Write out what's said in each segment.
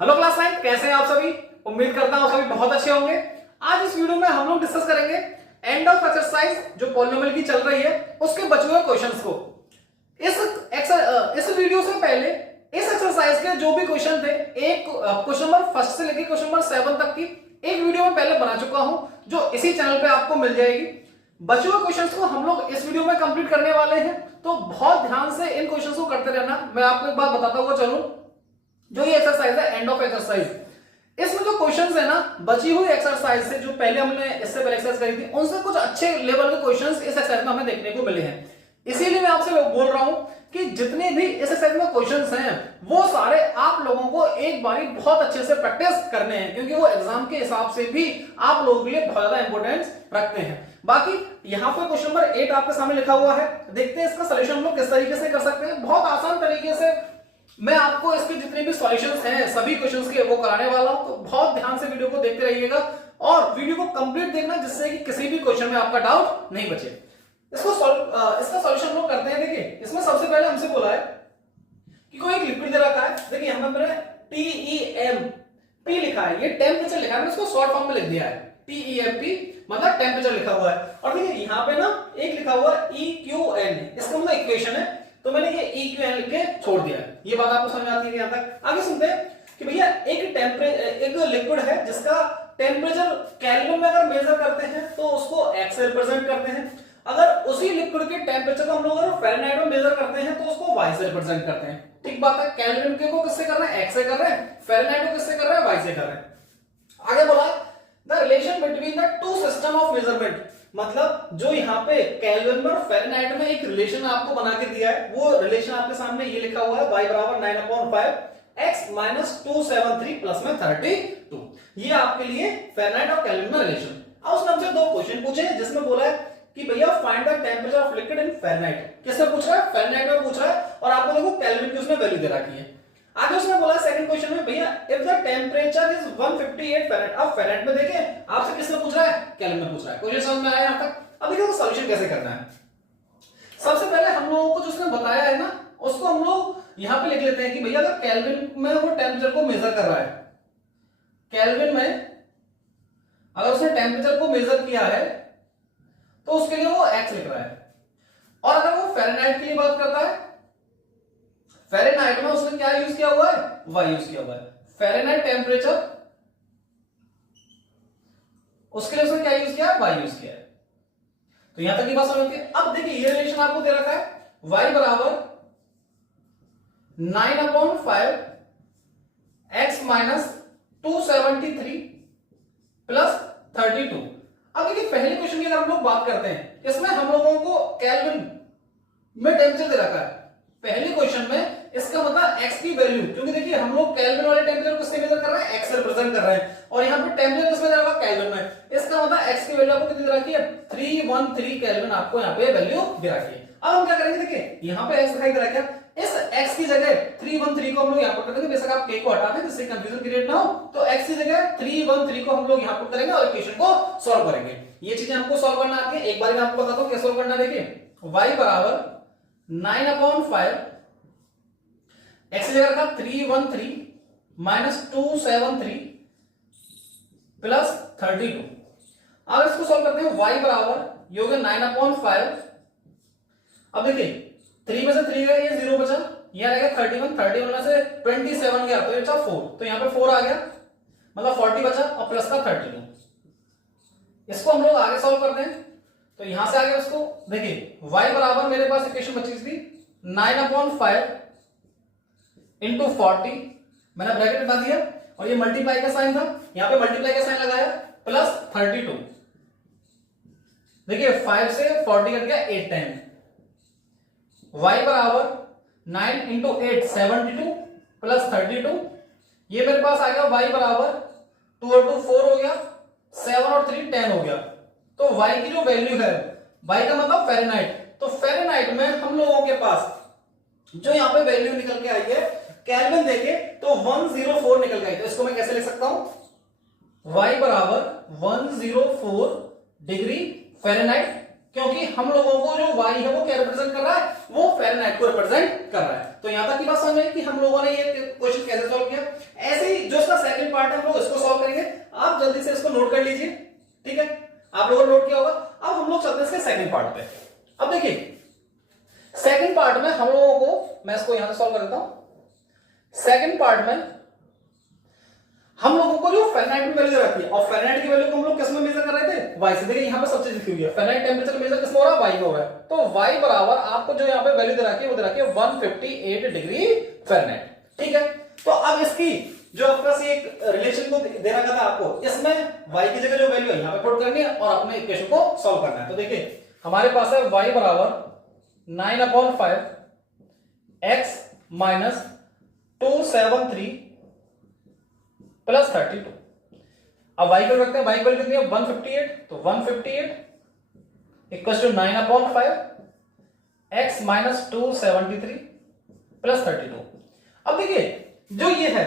Hello class 9, कैसे हैं आप सभी। उम्मीद करता हूं सभी बहुत अच्छे होंगे। आज इस वीडियो में हम लोग डिस्कस करेंगे एंड ऑफ एक्सरसाइज जो पॉलिनोमियल की चल रही है उसके बचे हुए क्वेश्चंस को। इस वीडियो से पहले इस एक्सरसाइज के जो भी क्वेश्चन थे, एक क्वेश्चन नंबर फर्स्ट से लेकर क्वेश्चन नंबर 7 तक की एक वीडियो में पहले बना चुका हूं, जो इसी चैनल पे आपको मिल जाएगी। बचे हुए क्वेश्चंस को हम लोग इस वीडियो में कंप्लीट करने वाले हैं, तो बहुत ध्यान से इन क्वेश्चंस को करते रहना। मैं आपको एक बात बताता हुआ चलूं, जो ये एक्सरसाइज है एंड ऑफ एक्सरसाइज, इसमें जो क्वेश्चंस है ना बची हुई एक्सरसाइज से, जो पहले हमने इससे पहले एक्सरसाइज करी थी, उनसे कुछ अच्छे लेवल के क्वेश्चंस इस एक्सरसाइज में हमें देखने को मिले हैं। इसीलिए मैं आपसे बोल रहा हूं कि जितने भी इस एक्सरसाइज में क्वेश्चंस हैं वो सारे आप लोगों को एक बारी बहुत अच्छे से प्रैक्टिस करने हैं, क्योंकि वो एग्जाम के हिसाब से भी आप लोगों के लिए बहुत ज्यादा इंपॉर्टेंस रखते हैं। बाकी यहाँ पे क्वेश्चन नंबर 8 आपके सामने लिखा हुआ है, देखते हैं इसका सोल्यूशन हम लोग किस तरीके से कर सकते हैं। बहुत आसान तरीके से मैं आपको इसके जितने भी सॉल्यूशंस हैं सभी क्वेश्चंस के वो कराने वाला हूं, तो बहुत ध्यान से वीडियो को देखते रहिएगा और वीडियो को कंप्लीट देखना, जिससे कि किसी भी क्वेश्चन में आपका डाउट नहीं बचे। इसका सॉल्यूशन लोग करते हैं। देखिए, इसमें सबसे पहले हमसे बोला है कि कोई एक लिक्विड दे रखा है। देखिए यहां पर TEMP लिखा है, ये टेम्परेचर लिखा है, मैंने इसको शॉर्ट फॉर्म में लिख दिया है TEMP, मतलब टेम्परेचर लिखा हुआ है। और देखिए यहां पे ना एक लिखा हुआ है EQN, इसका मतलब इक्वेशन है, तो मैंने ये EQN लिख के छोड़ दिया। ये बात आपको समझ आती है यहां तक? आगे सुनते हैं कि भैया एक लिक्विड है जिसका टेम्परेचर केल्विन में अगर मेजर करते हैं तो उसको x से रिप्रेजेंट करते हैं। अगर उसी लिक्विड के टेम्परेचर को हम लोग अगर फ़ारेनहाइट में मेजर करते हैं तो उसको y से रिप्रेजेंट करते हैं। ठीक बात है, केल्विन के को किससे कर रहे हैं? x से कर रहे हैं, फ़ारेनहाइट को किससे कर रहे हैं? y से कर रहे हैं। आगे बोला the relation between the two system of measurement, मतलब जो यहाँ पे केल्विन में और फ़ारेनहाइट में एक रिलेशन आपको बना के दिया है, वो रिलेशन आपके सामने ये लिखा हुआ है y बराबर 9/5 x माइनस 273 प्लस में 32। ये आपके लिए फ़ारेनहाइट और केल्विन में रिलेशन। अब उसने हमसे दो क्वेश्चन पूछे हैं, जिसमें बोला है कि भैया find the temperature of liquid in Fahrenheit. किससे पूछ रहा है? फ़ारेनहाइट में पूछ रहा है, और आपको देखो केल्विन की उसने वैल्यू दे रखी है। आगे उसने बोला सेकंड क्वेश्चन में, भैया if the temperature is 158 Fahrenheit. अब फ़ारेनहाइट में देखें, आपसे किसने पूछ रहा है? केल्विन में पूछ रहा है। क्वेश्चन समझ में आया यहां तक? अब देखो सॉल्यूशन कैसे करना है। सबसे पहले हम लोगों को जो उसने बताया है ना, उसको हम लोग यहां पे लिख लेते हैं कि भैया अगर केल्विन में वो टेम्परेचर को मेजर कर रहा है, केल्विन में अगर उसने टेम्परेचर को मेजर किया है तो उसके लिए वो x लिख रहा है। और अगर वो फ़ारेनहाइट के लिए बात करता है, फ़ारेनहाइट में उसने क्या यूज किया हुआ है? y यूज किया हुआ है। फ़ारेनहाइट टेम्परेचर, उसके लिए उसने क्या यूज किया है? y यूज किया है। तो यहां तक की बात समझ में आती है। अब देखिए ये रिलेशन आपको दे रखा है y बराबर 9/5 x माइनस 273 प्लस 32। अब देखिए पहले क्वेश्चन की अगर हम लोग बात करते हैं, इसमें हम लोगों को केल्विन में टेम्परेचर दे रखा है। पहले क्वेश्चन में इसका मतलब x की वैल्यू, क्योंकि देखिए हम लोग केल्विन वाले टेम्परेचर को किससे मेजर कर रहे हैं? x से रिप्रेजेंट कर रहे हैं, और यहाँ पे टेम्परेचर किसमें दे रखा है? केल्विन में। इसका मतलब x की वैल्यू आपको कितनी दे रखी है? 313 केल्विन आपको यहाँ पे वैल्यू दे रखी है। अब हम क्या करेंगे, देखिए यहाँ पे x दिखाई दे रहा है, इस x की जगह 313 को हम लोग यहाँ पर कर देंगे। बेशक आप k को हटा दें जिससे कंफ्यूजन क्रिएट ना हो, तो x की जगह 313 को हम लोग यहाँ पर करेंगे और इक्वेशन को सॉल्व करेंगे। ये चीजें हमको सॉल्व करना आती है, एक बार मैं आपको बताता हूँ कैसे सॉल्व करना है। देखिए y बराबर 9/5 x की जगह रखा 313 माइनस 273 प्लस 32। अब इसको सॉल्व करते हैं। y बराबर ये हो गया 9/5। अब देखिए 3 में से 3 गया, ये 0 बचा, यहां रहेगा 31 में से 27 गया तो ये बचा 4, तो यहां पे 4 आ गया, मतलब 40 बचा और प्लस का 32। इसको हम लोग आगे सॉल्व करते हैं, तो यहां से आगे उसको देखिए y बराबर मेरे पास इक्वेशन बची थी 9/5 इंटू 40, मैंने ब्रैकेट बता दिया, और ये मल्टीप्लाई का साइन था, यहां पे मल्टीप्लाई का साइन लगाया, प्लस 32। देखिए 5 से 40 कट गया 8 टाइम। y बराबर 9 इंटू 8 72 प्लस 32, ये मेरे पास आ गया y बराबर 2 और 2 4 हो गया, 7 और 3 10 हो गया। तो y की जो वैल्यू है, y का मतलब फ़ारेनहाइट, तो फ़ारेनहाइट में हम लोगों के पास जो यहाँ पे वैल्यू निकल के आई है, केल्विन देके तो 104 निकल के आई। तो इसको मैं कैसे लिख सकता हूं? y बराबर 104 डिग्री फ़ारेनहाइट, क्योंकि हम लोगों को जो y है वो क्या रिप्रेजेंट कर रहा है? वो फ़ारेनहाइट को रिप्रेजेंट कर रहा है। तो यहां तक की बात समझ में कि हम लोगों ने ये क्वेश्चन कैसे सॉल्व किया। ऐसे ही जो पार्ट है हम लोग इसको सॉल्व करेंगे। आप जल्दी से इसको नोट कर लीजिए, ठीक है, आप लोगों ने नोट किया होगा। अब हम लोग चलते हैं इसके सेकंड पार्ट पे। अब देखिए सेकंड पार्ट में हम लोगों को, मैं इसको यहां से सॉल्व कर देता हूं। सेकंड पार्ट में हम लोगों को जो फ़ारेनहाइट में वैल्यू रखी है, और फ़ारेनहाइट की वैल्यू को हम लोग किस में मेजर कर रहे थे, वाई से। देखिए यहां पे सब चीज लिखी हुई है, फ़ारेनहाइट टेंपरेचर मेजर किस में हो रहा है, वाई में हो रहा है। तो वाई बराबर आपको जो यहां पे वैल्यू दे रखी है वो दे रखी है 158 डिग्री फ़ारेनहाइट, ठीक है। तो अब इसकी जो आपका सी एक रिलेशन को दे रखा था आपको, इसमें वाई की जगह जो वैल्यू है यहां पे पुट करनी है और अपने इक्वेशन को सॉल्व करना है। तो देखिए हमारे पास है वाई बराबर 9/5 x माइनस 273 प्लस 32। अब y को रखते हैं, y को कितनी है 158, तो 158 equals to 9/5 x minus 273 plus 32। अब देखिए जो ये है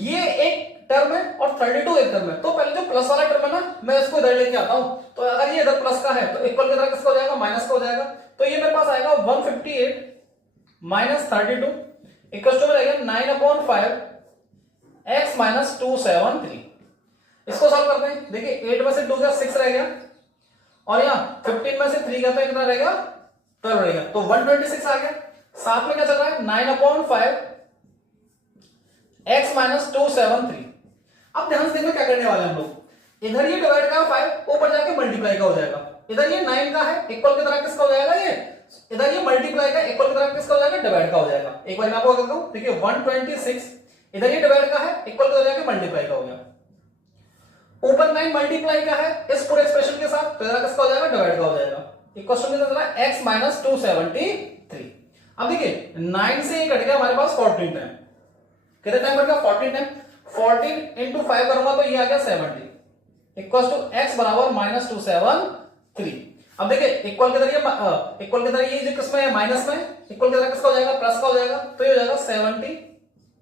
ये एक टर्म है और 32 एक टर्म है। तो पहले जो प्लस वाला टर्म है ना, मैं इसको इधर लेके आता हूं। तो अगर ये इधर प्लस का है तो इक्वल की तरह किसका हो जाएगा, माइनस का हो जाएगा। तो ये मेरे पास आएगा 158 माइनस 32 इक्वल्स टू रहेगा 9/5 x माइनस 273। इसको सॉल्व करते हैं। देखिए 8 में से 2 गया 6 रह गया, और यहाँ 15 में से 3 गया तो कितना रहेगा 12 रहेगा। तो 126 आ गया। साथ में क्या चल रहा है 9/5 x माइनस 273। अब ध्यान से देखो क्या करने वाले हैं हम लोग, इधर ये डिवाइड का 5 ऊपर जाके मल्टीप्लाई का हो जाएगा। इधर ये 9 का है, इक्वल की तरह किसका हो जाएगा, ये इधर ये मल्टीप्लाई का इक्वल की तरह किसका हो जाएगा, डिवाइड का हो जाएगा। एक बार मैं आपको करता हूं, देखिए 126 इधर ये डिवाइड का है, इक्वल की तरह मल्टीप्लाई का हो गया। ऊपर 9 मल्टीप्लाई का है इस पूरे एक्सप्रेशन के साथ, तो इधर किसका हो जाएगा, डिवाइड का हो जाएगा। इक्वल टू कितना x माइनस 273। अब देखिए 9 से ये कट गया हमारे पास 14 टाइम, कितने टाइम कट गया 14 टाइम। 14 इंटू 5 करूंगा तो ये आ गया 70 इक्वल टू x बराबर माइनस 273। अब देखिए इक्वल के तरह ये जो किसमें है, माइनस में, इक्वल के तरह किसका हो जाएगा, प्लस का हो जाएगा। तो ये हो जाएगा 70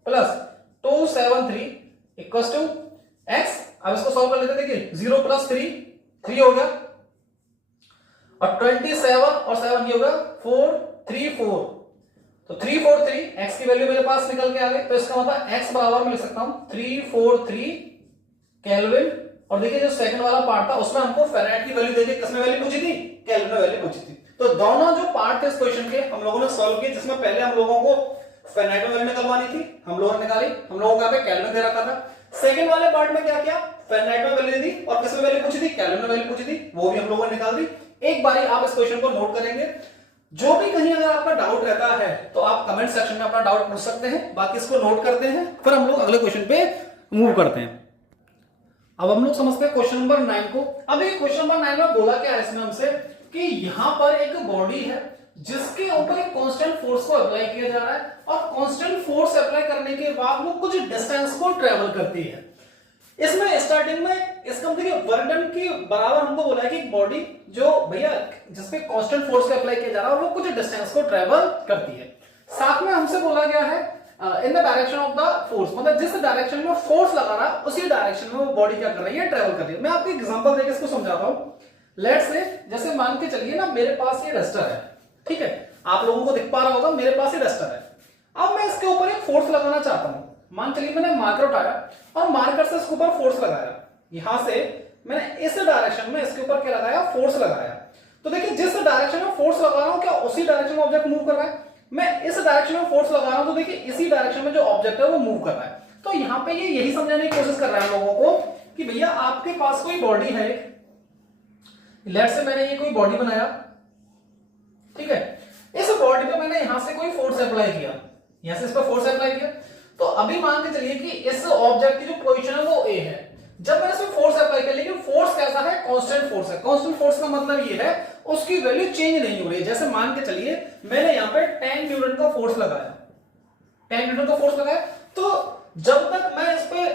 प्लस 273 इक्वल टू x। अब इसको सॉल्व कर लेते हैं। देखिए 0 प्लस 3 हो गया, और 27 और 7 ये हो गया 434। तो 343 x की वैल्यू मेरे पास निकल के आ गई। तो इसका मतलब x बराबर मैं लिख सकता हूं 343 केल्विन। और देखिए जो सेकंड वाला पार्ट था उसमें हमको फ़ारेनहाइट की वैल्यू देके किसमें वैल्यू पूछी थी, केल्विन में वैल्यू पूछी थी। तो दोनों जो पार्ट थे इस क्वेश्चन के हम लोगों ने सॉल्व किए, जिसमें पहले हम लोगों को फ़ारेनहाइट में वैल्यू निकलवानी थी, हम लोगों ने निकाली, हम लोगों को यहाँ पे केल्विन दे रखा था। सेकंड वाले पार्ट में क्या किया, फ़ारेनहाइट में वैल्यू दी और किसमें वैल्यू पूछी थी, केल्विन में वैल्यू पूछी थी, वो भी हम लोगों ने निकाल दी। एक बारी आप इस क्वेश्चन को नोट करेंगे, जो भी कहीं अगर आपका डाउट रहता है तो आप कमेंट सेक्शन में अपना डाउट पूछ सकते हैं। बाकी इसको नोट करते हैं, फिर हम लोग अगले क्वेश्चन पे मूव करते हैं। अब हम लोग समझते हैं क्वेश्चन नंबर 9 को। अब ये क्वेश्चन नंबर 9 में बोला क्या है इसमें हमसे कि यहां पर एक बॉडी है जिसके ऊपर एक कांस्टेंट फोर्स को अप्लाई किया जा रहा है, और कांस्टेंट फोर्स अप्लाई करने के बाद वो कुछ डिस्टेंस को ट्रेवल करती है। इसमें स्टार्टिंग में इसका देखिए वर्डन के बराबर हमको बोला है कि बॉडी जो भैया जिसपे कांस्टेंट फोर्स को अप्लाई किया जा रहा है और वो कुछ डिस्टेंस को ट्रेवल करती है। साथ में हमसे बोला गया है in the direction of the force, मतलब जिस डायरेक्शन में फोर्स लगा रहा है उसी डायरेक्शन में वो बॉडी क्या कर रही है, ट्रेवल कर रही है। मैं आपको एग्जांपल देके इसको समझाता हूं। लेट्स से जैसे मान के चलिए ना मेरे पास ये रस्टर है, ठीक है, आप लोगों को दिख पा रहा होगा मेरे पास ये रस्टर है। अब मैं इसके ऊपर एक फोर्स लगाना चाहता हूं। मान चलिए मैंने मार्कर उठाया और मार्कर से इसके ऊपर फोर्स लगाया, यहां से मैंने इस डायरेक्शन में इसके ऊपर क्या लगाया, फोर्स लगाया। तो देखिए जिस डायरेक्शन में फोर्स लगा रहा हूं क्या उसी डायरेक्शन में ऑब्जेक्ट मूव कर रहा है। मैं इस डायरेक्शन में फोर्स लगा रहा हूं तो देखिए इसी डायरेक्शन में जो ऑब्जेक्ट है वो मूव कर रहा है। तो यहां पे ये यही समझाने की कोशिश कर रहा है लोगों को कि भैया आपके पास कोई बॉडी है, लेट्स से मैंने ये कोई बॉडी बनाया, ठीक है, इस बॉडी पे मैंने यहां से कोई फोर्स अप्लाई किया, यहां से इस पर फोर्स अप्लाई किया। तो अभी मान के चलिए कि इस ऑब्जेक्ट की जो पोजीशन है वो ए है। जब मैंने इसमें फोर्स अप्लाई किया, लेकिन फोर्स कैसा है, कांस्टेंट फोर्स है। कांस्टेंट फोर्स का मतलब ये है उसकी वैल्यू चेंज नहीं हो रही है। जैसे मान के चलिए मैंने यहां पे 10 न्यूटन का फोर्स लगाया, 10 न्यूटन का फोर्स लगाया, तो जब तक मैं इस पे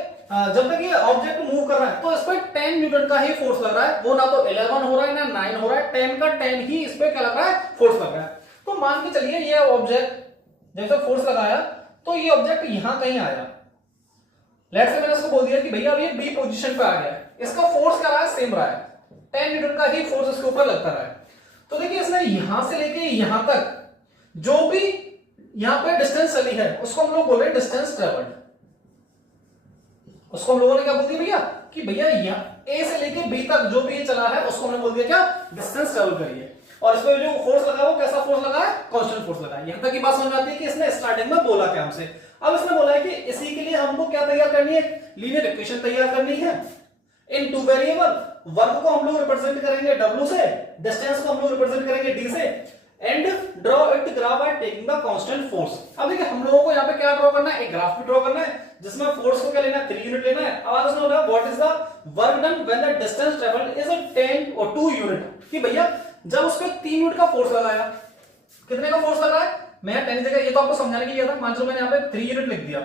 जब तक ये ऑब्जेक्ट मूव कर रहा है तो इस पे 10 न्यूटन का ही फोर्स लग रहा है। वो ना तो 11 हो रहा है ना 9 हो रहा है, 10 का 10 ही इस पे क्या लग रहा है, फोर्स लग रहा है। तो मान के चलिए ये ऑब्जेक्ट जैसे फोर्स लगाया तो ये ऑब्जेक्ट यहां कहीं आया। लेट्स से मैंने इसको बोल दिया कि भैया अब ये बी पोजीशन पे आ गया, इसका फोर्स क्या रहा है, सेम रहा है, 10 न्यूटन का ही फोर्स इसके ऊपर लगता रहा है। तो देखिए इसने यहां से लेके यहां तक जो भी यहां पे डिस्टेंस चली है उसको हम लोग बोल रहे हैं डिस्टेंस ट्रेवल्ड। उसको हम लोगों ने क्या बोल दिया भैया कि भैया यहाँ ए से लेके बी तक जो भी ये चला है उसको हमने बोल दिया क्या, डिस्टेंस ट्रेवल करिए। और इसमें जो फोर्स लगा वो कैसा फोर्स लगा है, कांस्टेंट फोर्स लगा है। यहां तक की बात समझ आती है कि इसने स्टार्टिंग में बोला क्या हमसे। अब इसने बोला है कि इसी के लिए हमको क्या तैयार करनी है, लीनियर इक्वेशन तैयार करनी है इन टू वेरिएबल। वर्क को हम लोग रिप्रेजेंट करेंगे W से, डिस्टेंस को हम लोग रिप्रेजेंट करेंगे D से, and draw it graph by taking the constant force. अब देखिए हम लोगों को यहाँ पे क्या ड्रॉ करना है, एक ग्राफ भी ड्रॉ करना है जिसमें फोर्स को क्या लेना है, 3 यूनिट लेना है। अब आगे सुनो what is the work done when the distance travelled is 10 और 2 यूनिट। कि भैया जब उसको 3 यूनिट का फोर्स लगाया, कितने का फोर्स लगा है, मैं 10 जगह ये तो आपको समझाने के लिए था, मान लो मैंने यहाँ पे 3 यूनिट लिख दिया,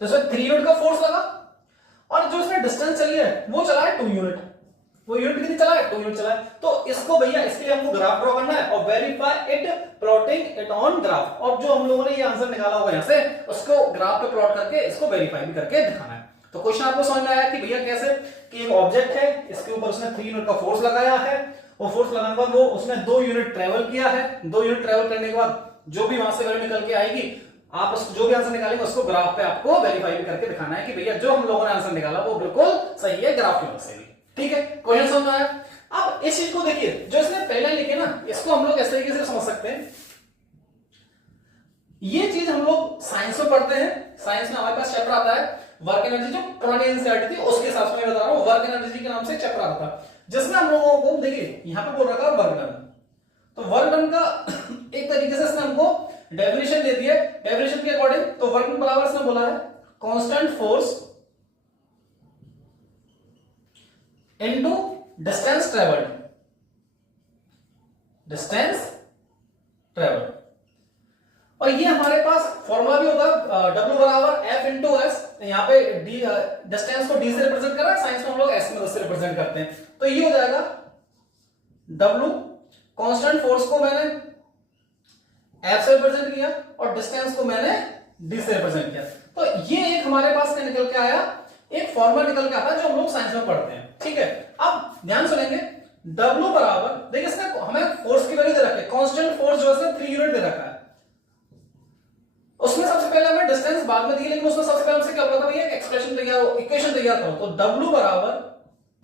तो इसमें 3 यूनिट का फोर्स लगा, और जो इसमें डिस्टेंस चली है वो चला है 2 यूनिट। वो यूनिट कितनी चला है, 2 यूनिट चला है। तो इसको भैया इसके लिए हमको ग्राफ ड्रॉ करना है और verify it plotting it on graph. और जो हम लोगों ने ये आंसर निकाला होगा यहाँ से, उसको ग्राफ पे प्लॉट करके इसको वेरीफाई भी करके दिखाना है। तो क्वेश्चन आपको समझ में आया कि भैया कैसे, कि एक ऑब्जेक्ट है, इसके ऊपर उसने 3 यूनिट का फोर्स लगाया है, और फोर्स लगाने के बाद वो उसने 2 यूनिट ट्रेवल किया है। 2 यूनिट ट्रेवल करने के बाद जो भी वहां से वैल्यू निकल के आएगी, आप जो भी आंसर निकालेंगे उसको ग्राफ पे आपको वेरीफाई भी करके दिखाना है कि भैया जो हम लोगों ने आंसर निकाला वो बिल्कुल सही है ग्राफ की वजह से भी। ठीक है, क्वेश्चन समझ में आया। अब इस चीज को देखिए, जो इसने पहले लिखे ना, इसको हम लोग इस तरीके से समझ सकते हैं। ये चीज हम लोग साइंस में पढ़ते हैं, साइंस में हमारे पास चैप्टर आता है वर्क एनर्जी, जो पुरानी एनसीईआरटी थी उसके हिसाब से मैं बता रहा हूं, वर्क एनर्जी के नाम से चैप्टर आता था, जिसमें हम लोगों को देखिए यहां पे बोल रखा है वर्क डन। तो वर्क डन का एक तरीके से इसने हमको डेफिनेशन दे दी है, डेफिनेशन के अकॉर्डिंग। तो वर्क डन बराबर इसने बोला है constant force into distance travelled, distance travelled. और ये हमारे पास फॉर्मूला भी होगा W बराबर F इंटू एस। यहाँ पे डी डिस्टेंस को D से रिप्रेजेंट कर रहा है, साइंस में हम लोग S में से रिप्रेजेंट करते हैं। तो ये हो जाएगा W, कांस्टेंट फोर्स को मैंने F से रिप्रेजेंट किया और डिस्टेंस को मैंने D से रिप्रेजेंट किया। तो ये एक हमारे पास क्या निकल के आया, एक फॉर्मूला निकल के आता है जो हम लोग साइंस में पढ़ते हैं। ठीक है, अब ध्यान सुनेंगे, W बराबर, देखिए इसने हमें फोर्स की वैल्यू दे रखी है, कांस्टेंट फोर्स जो है 3 यूनिट दे रखा है। उसमें सबसे पहले हमें डिस्टेंस बाद में दी, लेकिन उसमें सबसे पहले हमसे क्या बोला था भैया, एक्सप्रेशन तैयार, इक्वेशन तैयार करो। तो W बराबर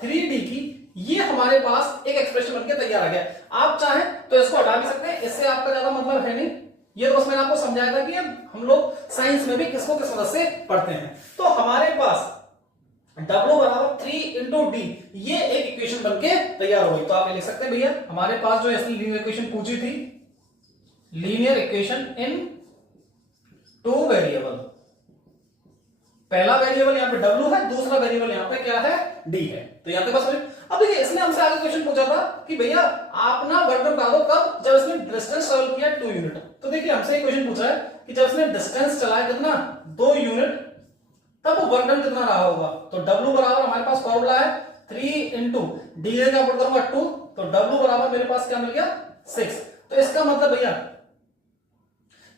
3D की ये हमारे पास एक एक्सप्रेशन बनके तैयार आ गया। आप चाहें तो इसको हटा भी सकते हैं, इससे आपका ज्यादा मतलब है नहीं। ये तो बस मैंने आपको समझाया था कि हम लोग साइंस में भी किसको किस मदद से पढ़ते हैं। तो हमारे पास W बराबर 3 इंटू डी, ये एक इक्वेशन बनके तैयार हो गई। तो आप ये लिख सकते हैं भैया, हमारे पास जो इसने लीनियर इक्वेशन पूछी थी, लीनियर इक्वेशन इन 2 वेरिएबल, पहला वेरिएबल यहाँ पे W है, दूसरा वेरिएबल यहाँ पे क्या है, D है। तो यहाँ पे बस अब देखिए इसने हमसे आगे क्वेश्चन पूछा था कि भैया आप ना वर्क डन बता दो कब, जब इसने डिस्टेंस ट्रेवल किया 2 यूनिट। तो देखिए हमसे एक क्वेश्चन पूछा है कि जब इसने डिस्टेंस चलाया कितना, 2 यूनिट, तब वर्क डन कितना रहा होगा। तो W बराबर हमारे पास फॉर्मूला है 3 इंटू डी का पुट करूंगा 2, तो W बराबर मेरे पास क्या मिल गया 6। तो इसका मतलब भैया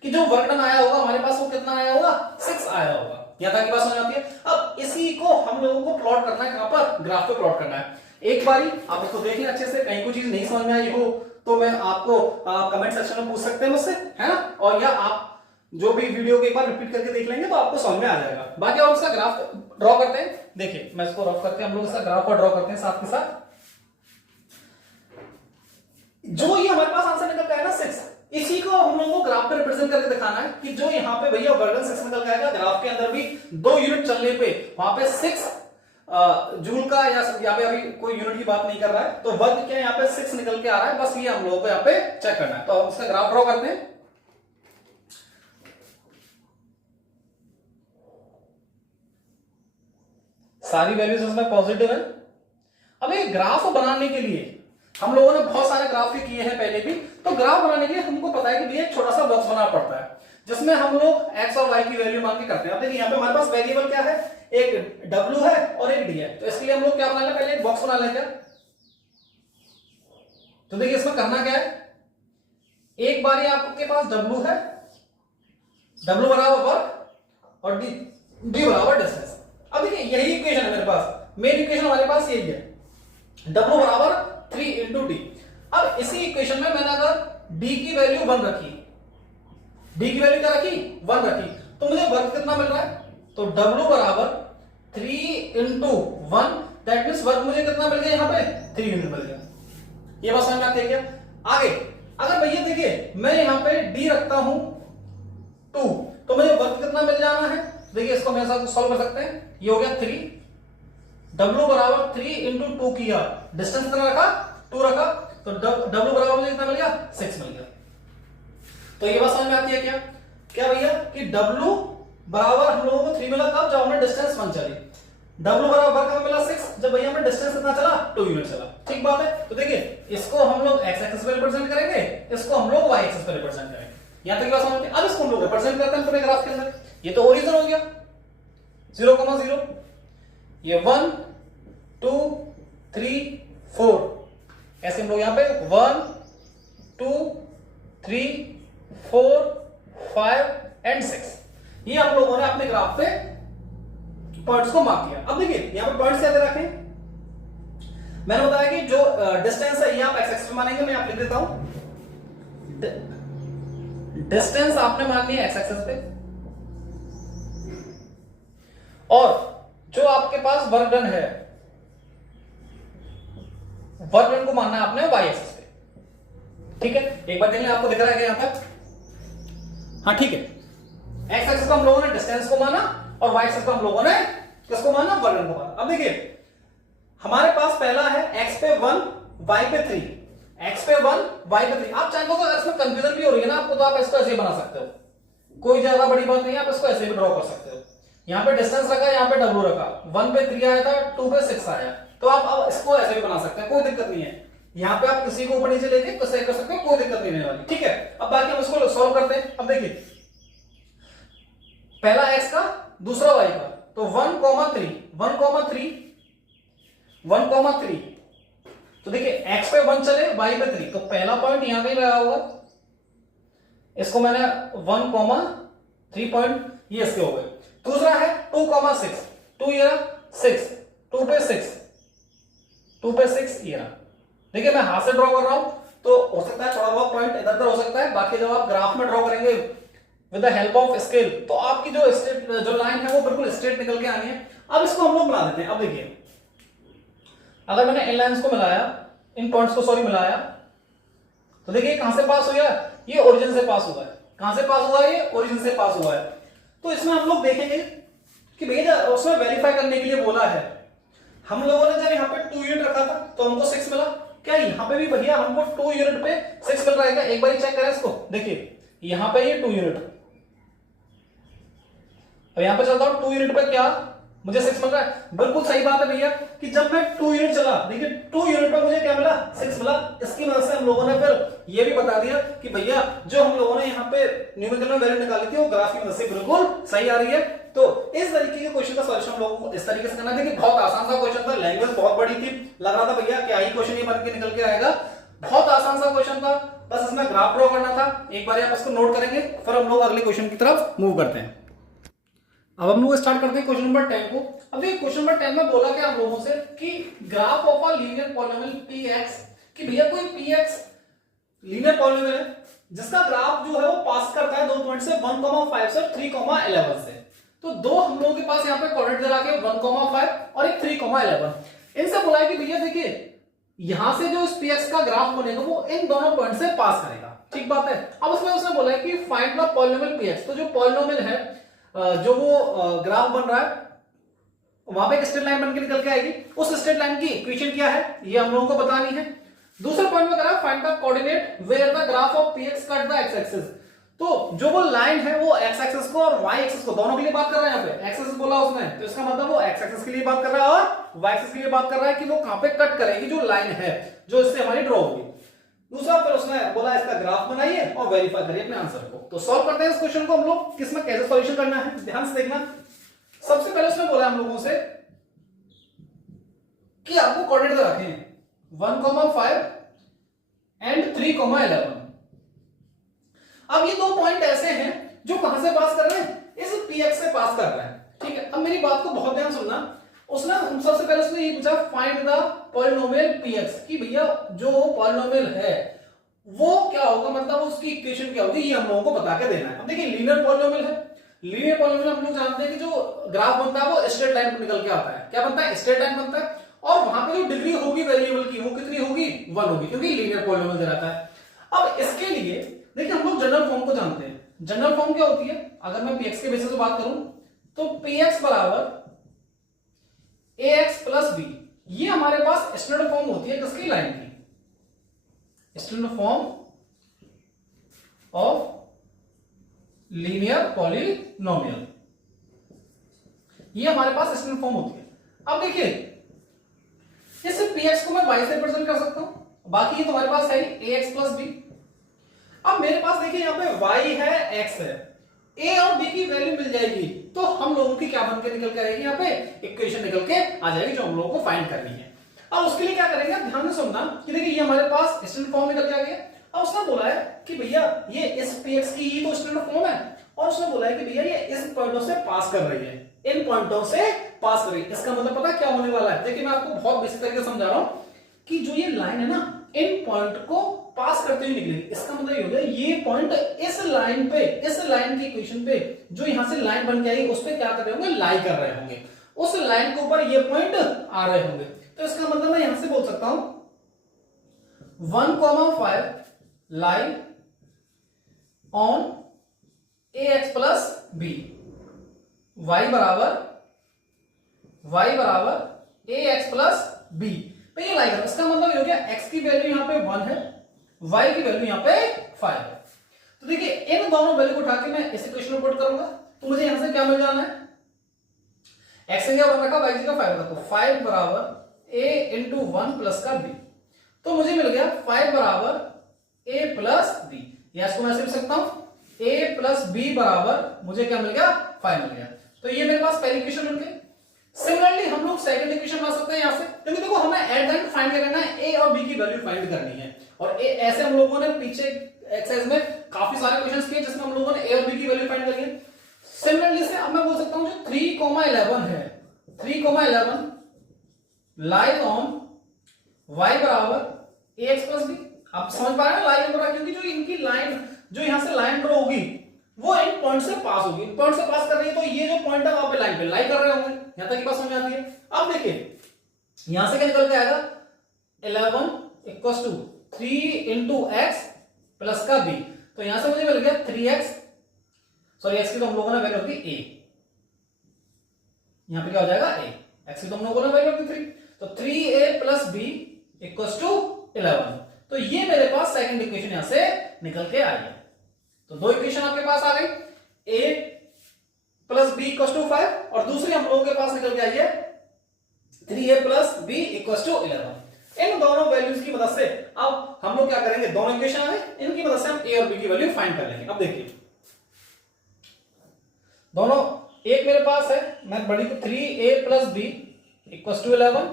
कि जो वर्क डन आया होगा हमारे पास वो कितना आया होगा, 6 आया होगा। यहां तक की बात समझ आती है। अब इसी को हम लोगों को प्लॉट करना है, कहां पर, ग्राफ पे प्लॉट करना है। एक बारी आप इसको देखिए अच्छे से, कहीं कोई चीज नहीं समझ में आई हो तो मैं आपको कमेंट सेक्शन में पूछ सकते हैं मुझसे, है ना, और या आप जो भी वीडियो को एक बार रिपीट करके देख लेंगे तो आपको समझ में आ जाएगा। बाकी हम इसका ग्राफ ड्रॉ करते हैं। देखिए मैं इसको रफ करके हम लोग इसका ग्राफ ड्रॉ करते हैं साथ के साथ। जो ये हमारे पास आंसर निकल आया ना 6, इसी को हम लोगों को ग्राफ पे रिप्रेजेंट करके दिखाना है कि जो यहाँ पे भैया वर्क डन 6 निकल के आएगा, ग्राफ के अंदर भी 2 यूनिट चलने पे वहां पे 6 जूल का, या यहाँ पे अभी कोई यूनिट की बात नहीं कर रहा है, तो वर्क क्या यहाँ पे 6 निकल के आ रहा है, बस ये हम लोगों को यहाँ पे चेक करना है। तो हम इसका ग्राफ ड्रॉ करते हैं। सारी वैल्यूज इसमें पॉजिटिव है। अब ये ग्राफ बनाने के लिए हम लोगों ने बहुत सारे ग्राफ भी किए हैं पहले भी। तो ग्राफ बनाने के लिए हमको पता है कि भैया एक छोटा सा बॉक्स बनाना पड़ता है जिसमें हम लोग x और y की वैल्यू मान के करते हैं। अब देखिए यहाँ पे हमारे पास वेरिएबल क्या है, एक w है और एक d है। तो इसके लिए हम लोग क्या बना लें, पहले एक बॉक्स बना लें क्या। तो देखिए इसमें करना क्या है, एक बार आपके पास w है, w बराबर वर्क और d बराबर डिस्टेंस। अब देखिए यही इक्वेशन है मेरे पास, मेन इक्वेशन हमारे पास यही है, w बराबर 3 इंटू डी। अब इसी इक्वेशन में मैंने अगर d की वैल्यू 1 रखी, d की वैल्यू क्या रखी, 1 रखी, तो मुझे वर्क कितना मिल रहा है, तो w बराबर 3 × 1, दैट मींस वर्क मुझे कितना मिल गया, यहाँ पे 3 यूनिट मिल गया। ये बात समझ में आती है क्या? आगे अगर भैया देखिए मैं यहाँ पे डी रखता हूं 2, तो मुझे वर्क कितना मिल जाना है? देखिए इसको मेरे साथ सॉल्व कर सकते हैं। ये हो गया 3, W बराबर 3 × 2 किया, डिस्टेंस कितना रखा? 2 रखा, तो W बराबर मुझे कितना मिल गया? 6 मिल गया। तो ये बात समझ में आती है क्या? क्या भैया कि W बराबर हम लोगों को 3 मिला कब? जब हमने डिस्टेंस 1 चली। W बराबर कब मिला? 6, जब भैया हमें डिस्टेंस कितना चला? 2 यूनिट चला। ठीक बात है। तो देखिए इसको हम लोग x एक्सिस पे रिप्रेजेंट करेंगे, इसको हम लोग y एक्सिस पे रिप्रेजेंट करेंगे। यहां तक की बात समझ में? अब इसको हम लोग रिप्रेजेंट करते हैं पूरे ग्राफ के अंदर। ये तो ओरिजिन हो गया 0,0, ये 1 2 3 4, ऐसे हम लोग यहां पे 1 2 3 4 5 एंड 6, ये हम लोगों ने अपने ग्राफ पे पॉइंट्स को मार्क किया। अब देखिए यहां पर पॉइंट्स क्या दे रखे हैं? मैंने बताया कि जो डिस्टेंस है ये आप x एक्सिस पे मानेंगे, मैं यहां लिख देता हूं। डिस्टेंस आपने मान लिया x एक्सिस पे, और जो आपके पास वर्क डन है, वर्क डन को मानना है आपने y एक्सिस पे। ठीक है, एक बार देख लें, आपको दिख रहा है यहां तक? हाँ ठीक है। x एक्सिस को हम लोगों ने डिस्टेंस को माना और y एक्सिस को हम लोगों ने किसको माना? वर्क डन को माना। अब देखिए हमारे पास पहला है x पे 1 y पे 3, x पे 1 y पे 3। आप चाहें तो अगर इसमें कंफ्यूजन भी हो रही है ना आपको, तो आप इसको ऐसे ही बना सकते हो, कोई ज्यादा बड़ी बात नहीं है, आप इसको ऐसे भी ड्रॉ कर सकते हो। यहाँ पे डिस्टेंस रखा, यहाँ पे W रखा, 1 पे 3 आया था, 2 पे 6 आया, तो आप अब इसको ऐसे भी बना सकते हैं, कोई दिक्कत नहीं है। यहाँ पे आप किसी को ऊपर नीचे लेके कर सकते हो, कोई दिक्कत नहीं रहने वाली। ठीक है, अब बाकी हम इसको सॉल्व करते हैं। अब देखिए पहला x का, दूसरा y का, तो 1,3 तो देखिए x पे 1 चले, y पे 3, तो पहला पॉइंट यहां कहीं लगा होगा, इसको मैंने 1,3 पॉइंट ये इसके हो गए। दूसरा है 2,6, 2 ये 6, 2 पे 6, 2 पे 6 ये। देखिए मैं हाथ से ड्रॉ कर रहा हूं, तो हो सकता है थोड़ा बहुत पॉइंट इधर उधर हो सकता है, बाकी जब आप ग्राफ में ड्रॉ करेंगे with the help of scale, तो आपकी जो लाइन है वो बिल्कुल स्ट्रेट निकल के आनी है। अब इसको हम लोग मिला देते हैं। अब देखिए अगर मैंने इन लाइंस को मिलाया, इन पॉइंट्स को सॉरी मिलाया, तो देखिए कहां से पास हुआ? ये ओरिजिन से पास हुआ है। कहां से पास हुआ है? ये ओरिजिन से पास हुआ है। तो इसमें हम लोग देखेंगे कि भैया उसमें वेरीफाई करने के लिए बोला है, हम लोगों ने जब यहाँ पे 2 यूनिट रखा था तो हमको 6 मिला, क्या यहाँ पे भी भैया हमको 2 यूनिट पे 6 मिल रहा है क्या? एक बार चेक करें इसको। देखिए यहाँ पे ये 2 यूनिट, अब यहां पे चलता हूं 2 यूनिट पे, क्या मुझे 6 मिल रहा है? बिल्कुल सही बात है भैया कि जब मैं 2 यूनिट चला, देखिए 2 यूनिट पे मुझे क्या मिला? 6 मिला। इसकी मदद से हम लोगों ने फिर ये भी बता दिया कि भैया जो हम लोगों ने यहाँ पे न्यूमेरिकल में वैल्यू निकाली थी वो ग्राफ की मदद से बिल्कुल सही आ रही है। तो इस तरीके के क्वेश्चन का सॉल्यूशन हम लोगों को इस तरीके से करना है। देखिए बहुत आसान सा क्वेश्चन था, लैंग्वेज बहुत बड़ी थी, लग रहा था भैया क्या ही क्वेश्चन ये बन के निकल के आएगा। बहुत आसान सा क्वेश्चन था, बस इसमें ग्राफ ड्रॉ करना था। एक बार आप इसको नोट करेंगे, फिर हम लोग अगले क्वेश्चन की तरफ मूव करते हैं। अब हम लोग स्टार्ट करते हैं क्वेश्चन नंबर 10 को। अब ये क्वेश्चन नंबर 10 में बोला क्या हम लोगों से कि graph of a linear polynomial px, कि भैया कोई px लीनियर पॉलिनोमियल है जिसका ग्राफ जो है वो पास करता है 2 पॉइंट से 1,5 से 3,11 से। तो दो हम लोगों के पास यहाँ पे कोऑर्डिनेट दे रखे 1,5 और एक 3,11। इनसे बोला है कि भैया देखिए यहां से जो इस px का ग्राफ बनेगा वो इन दोनों पॉइंट से पास करेगा। ठीक बात है। अब उसमें उसने बोला है कि फाइंड द पॉलिनोमियल px, तो जो पॉलिनोमियल है जो वो ग्राफ बन रहा है वहां पे एक स्ट्रेट लाइन बन के निकल के आएगी, उस स्ट्रेट लाइन की इक्वेशन क्या है ये हम लोगों को बतानी है। दूसरे पॉइंट में करा find the coordinate where the graph of px cut the x axis, तो जो वो लाइन है वो x एक्सिस को और y एक्सिस को दोनों के लिए बात कर रहा है। यहाँ पे x एक्सिस बोला उसने, तो इसका मतलब वो x एक्सिस के लिए बात कर रहा है और y एक्सिस के लिए बात कर रहा है कि वो कहां पे कट करेगी जो लाइन है जो इससे हमारी ड्रॉ होगी। दूसरा फिर उसने बोला इसका ग्राफ बनाइए और वेरीफाई करिए अपने आंसर को। तो सॉल्व करते हैं इस क्वेश्चन को हम लोग, किसमें कैसे सॉल्यूशन करना है ध्यान से देखना। सबसे पहले उसने बोला हम लोगों से कि आपको कोऑर्डिनेट रखे हैं 1,5 एंड 3,11। अब ये दो पॉइंट ऐसे हैं जो कहां से पास कर रहे हैं? इस px से पास कर रहे हैं। ठीक है, अब मेरी बात को बहुत ध्यान सुनना। उसने सबसे पहले उसने ये पूछा फाइंड द पॉलिनोमियल px, कि भैया जो पॉलिनोमियल है वो क्या होगा, मतलब उसकी इक्वेशन क्या होगी, ये हम लोगों को बता के देना है। अब देखिए लीनियर पॉलिनोमियल है, लीनियर पॉलिनोमियल हम लोग जानते हैं कि जो ग्राफ बनता है वो स्ट्रेट लाइन पर निकल के आता है। क्या बनता है? स्ट्रेट लाइन बनता है, और वहां पे जो डिग्री होगी वेरिएबल की वो कितनी होगी? 1 होगी, क्योंकि लीनियर पॉलिनोमियल दे रहता है। अब इसके लिए देखिए हम लोग जनरल फॉर्म को जानते हैं। जनरल फॉर्म क्या होती है? अगर मैं px के बेसिस पे बात करूं तो px बराबर ax प्लस b, ये हमारे पास स्टैंडर्ड फॉर्म होती है किसकी? लाइन की। Standard form of linear polynomial, ये हमारे पास स्टैंडर्ड फॉर्म होती है। अब देखिए इस px को मैं y से रिप्रेजेंट कर सकता हूं, बाकी ये तुम्हारे पास है ax प्लस b। अब मेरे पास देखिए यहाँ पे y है, x है, a और b की वैल्यू मिल जाएगी तो हम लोगों की क्या बन के निकल के आएगी? यहाँ पे इक्वेशन निकल के आ जाएगी जो हम लोगों को फाइंड करनी है। अब उसके लिए क्या करेंगे? ध्यान से सुनना कि देखिए ये हमारे पास स्टैंडर्ड फॉर्म निकल के आ गया। अब उसने बोला है कि भैया ये इस px की ये तो स्टैंडर्ड फॉर्म है, और उसने बोला है कि भैया ये इस पॉइंटों से पास कर रही है, इन पॉइंटों से पास कर रही है। इसका मतलब पता क्या होने वाला है? देखिए मैं आपको बहुत बेसिक तरीके से समझा रहा हूं कि जो ये लाइन है ना, इन पॉइंट को पास करते हुए निकलेगी। इसका मतलब ये हो गया ये पॉइंट इस लाइन पे, इस लाइन की इक्वेशन पे जो यहां से लाइन बन के आई उस पे क्या कर रहे होंगे? लाई कर रहे होंगे, उस लाइन के ऊपर ये पॉइंट आ रहे होंगे। तो इसका मतलब मैं यहां से बोल सकता हूं 1,5 lie on ax plus b, y बराबर ax प्लस b पे ये लाई कर। इसका मतलब ये हो गया x की वैल्यू यहां पे 1 है, y की वैल्यू यहां पे 5 है। तो देखिए इन दोनों वैल्यू को उठा के मैं इस इक्वेशन में पुट करूंगा तो मुझे यहां से क्या मिल जाना है? x ने क्या 1 रखा, y का 5 रखा, तो 5 बराबर a इंटू 1 प्लस का b, तो मुझे मिल गया 5 बराबर a प्लस b। या इसको मैं ऐसे लिख सकता हूं a प्लस b बराबर मुझे क्या मिल गया? 5 मिल गया। तो ये मेरे पास पहली इक्वेशन बन गई। सिमिलरली हम लोग सेकंड इक्वेशन बना सकते हैं यहां से, क्योंकि देखो हमें एट द एंड फाइंड करना है a और b की वैल्यू फाइंड करनी है। और ऐसे हम लोगों ने पीछे एक्सरसाइज में काफी सारे क्वेश्चंस किए जिसमें हम लोगों ने a और b की वैल्यू फाइंड करी है। सिमिलरली से अब मैं बोल सकता हूं जो 3,11 है, 3,11 लाई ऑन y बराबर ax प्लस b। आप समझ पा रहे हैं लाइन ड्रॉ, क्योंकि जो इनकी लाइन जो यहां से लाइन ड्रॉ होगी वो इन पॉइंट से पास होगी, इन पॉइंट से पास कर रही है, तो ये जो पॉइंट है वहां पे लाइन पे लाई कर रहे होंगे। यहां तक की बात समझ आती है। अब देखिए यहां से क्या निकल के आएगा? 11 equals to 3 into X plus का b, तो यहां से मुझे मिल गया 3x, सॉरी x की तो हम लोगों ने वैल्यू रखी a, यहां पे क्या हो जाएगा a, x की तो हम लोगों ने वैल्यू रखी 3, तो 3a plus b equals to 11। तो ये मेरे पास सेकंड इक्वेशन यहां से निकल के आई है। तो दो इक्वेशन आपके पास आ गई, a plus b equals to 5, और दूसरी हम लोगों के पास निकल के आई है 3a plus b equals to 11। इन दोनों वैल्यूज की मदद से अब हम लोग क्या करेंगे? दोनों इक्वेशन आ गए, इनकी मदद से हम a और b की वैल्यू फाइंड कर लेंगे। अब देखिए दोनों, एक मेरे पास है, मैं बड़ी को 3a plus b equals to 11,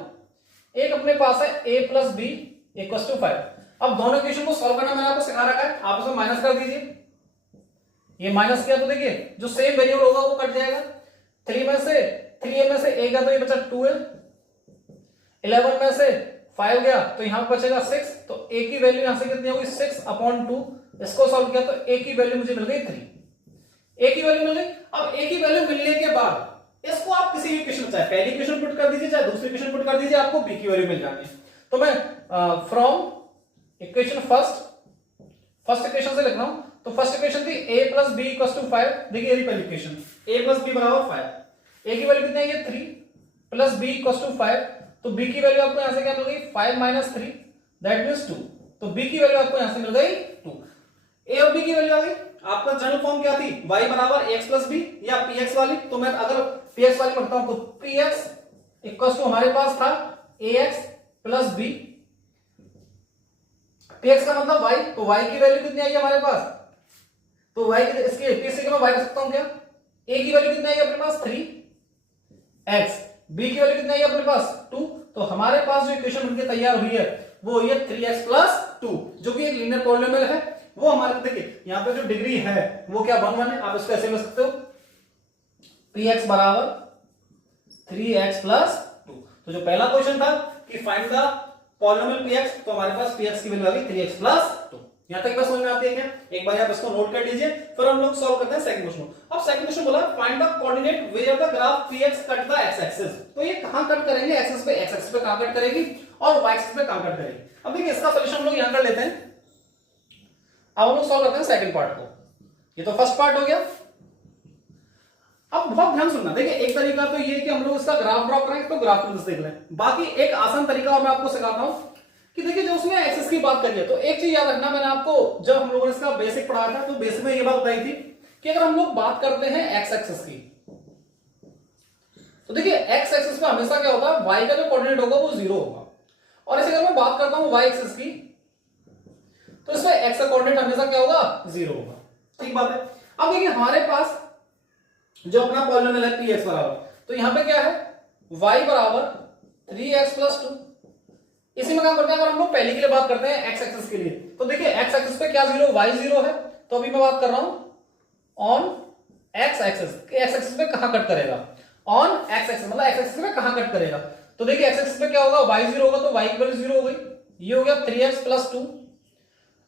एक अपने पास है a plus b equals to 5। अब दोनों इक्वेशन को सॉल्व करना मैंने आपको सिखा रखा है, आप उसमें माइनस कर दीजिए। ये माइनस किया तो देखिए जो सेम वेरिएबल होगा वो कट जाएगा। 3 में से 3a में से a गया तो ये बचा 2a, 11 में से 5 गया तो यहां पर बचेगा 6, तो a की वैल्यू यहां से कितनी होगी? 6/2। इसको सॉल्व किया तो a की वैल्यू मुझे मिल गई 3, a की वैल्यू मिल गई। अब a की वैल्यू मिलने के बाद इसको आप किसी भी इक्वेशन, चाहे पहली इक्वेशन पुट कर दीजिए चाहे दूसरी इक्वेशन पुट कर दीजिए, आपको b की वैल्यू मिल जानी है। तो मैं फ्रॉम इक्वेशन फर्स्ट इक्वेशन से लिख रहा हूं। तो फर्स्ट इक्वेशन थी a plus b equals to 5। देखिए ये पहली इक्वेशन a प्लस b बराबर 5, a की वैल्यू कितनी है? ये 3 प्लस b इक्वल्स टू 5, तो b की वैल्यू आपको यहां से क्या मिल गई? 5 माइनस 3 दैट मींस 2, तो b की वैल्यू आपको यहां से मिल गई 2। a और b की वैल्यू आ गई। आपका जनरल फॉर्म क्या थी? y बराबर ax प्लस b या px वाली, तो मैं अगर px वाली पढ़ता हूं तो px इक्वल्स टू हमारे पास था ax प्लस b, px का मतलब y, तो y की वैल्यू कितनी आई हमारे पास? तो y की इसके px से मैं y रख सकता हूं क्या? a की वैल्यू कितनी आई अपने पास? 3x, b की वैल्यू कितनी आई अपने पास? 2। तो हमारे पास जो इक्वेशन बनके तैयार हुई है वो ये 3x प्लस 2, जो कि एक लीनियर पॉलिनोमियल है। वो हमारे देखिए यहां पे जो डिग्री है वो क्या 1 है, आप इसको ऐसे लिख सकते हो px बराबर 3x प्लस 2। तो जो पहला क्वेश्चन था कि फाइंड द पॉलिनोमियल px, तो हमारे पास px की वैल्यू आ गई 3x प्लस 2। यहां तक बस समझ में आती है क्या? एक बार आप इसको नोट कर लीजिए, फिर हम लोग सॉल्व करते हैं सेकंड क्वेश्चन। अब सेकंड क्वेश्चन बोला find the coordinate where the graph px cut the x axis. तो ये कहां कट करेंगे? एक्सिस पे, x एक्सिस पे कहां कट करेगी और y एक्सिस पे कहां कट करेगी। अब देखिए इसका सॉल्यूशन हम लोग यहां कर लेते हैं। अब हम लोग सॉल्व करते हैं सेकंड पार्ट को। ये तो फर्स्ट पार्ट हो गया। अब बहुत ध्यान सुनना, देखिए एक तरीका तो ये कि हम लोग इसका ग्राफ ड्रॉ करें, तो ग्राफ को देख लें। बाकी एक आसान तरीका और मैं आपको सिखाता हूं कि देखिए जो उसने एक्सिस की बात करी है, तो एक चीज याद रखना, मैंने आपको जब हम लोगों ने इसका बेसिक पढ़ाया था तो बेसिक में ये बात बताई थी कि अगर हम लोग बात करते हैं एक्स एक्सिस की, तो देखिए एक्स एक्सिस पे हमेशा क्या होगा, y का जो कोऑर्डिनेट होगा वो 0 होगा। और इसे अगर मैं बात करता हूं y एक्सिस की, तो इसमें x का कोऑर्डिनेट हमेशा क्या होगा, 0 होगा। ठीक बात है। अब देखिए हमारे पास जो अपना पॉलिनोमियल है px बराबर, तो यहां पे क्या है, y बराबर 3x + 2। इसी में काम करते हैं, अगर हम लोग पहले के लिए बात करते हैं x एक्सिस के लिए, तो देखिए x एक्सिस पे क्या 0, y 0 है। तो अभी मैं बात कर रहा हूं on x axis, x axis पे कहां कट करेगा, ऑन x एक्सिस मतलब x एक्सिस पे कहां कट करेगा। तो देखिए x एक्सिस पे क्या होगा, y 0 होगा, तो y की वैल्यू 0 हो गई। ये हो गया 3x + 2।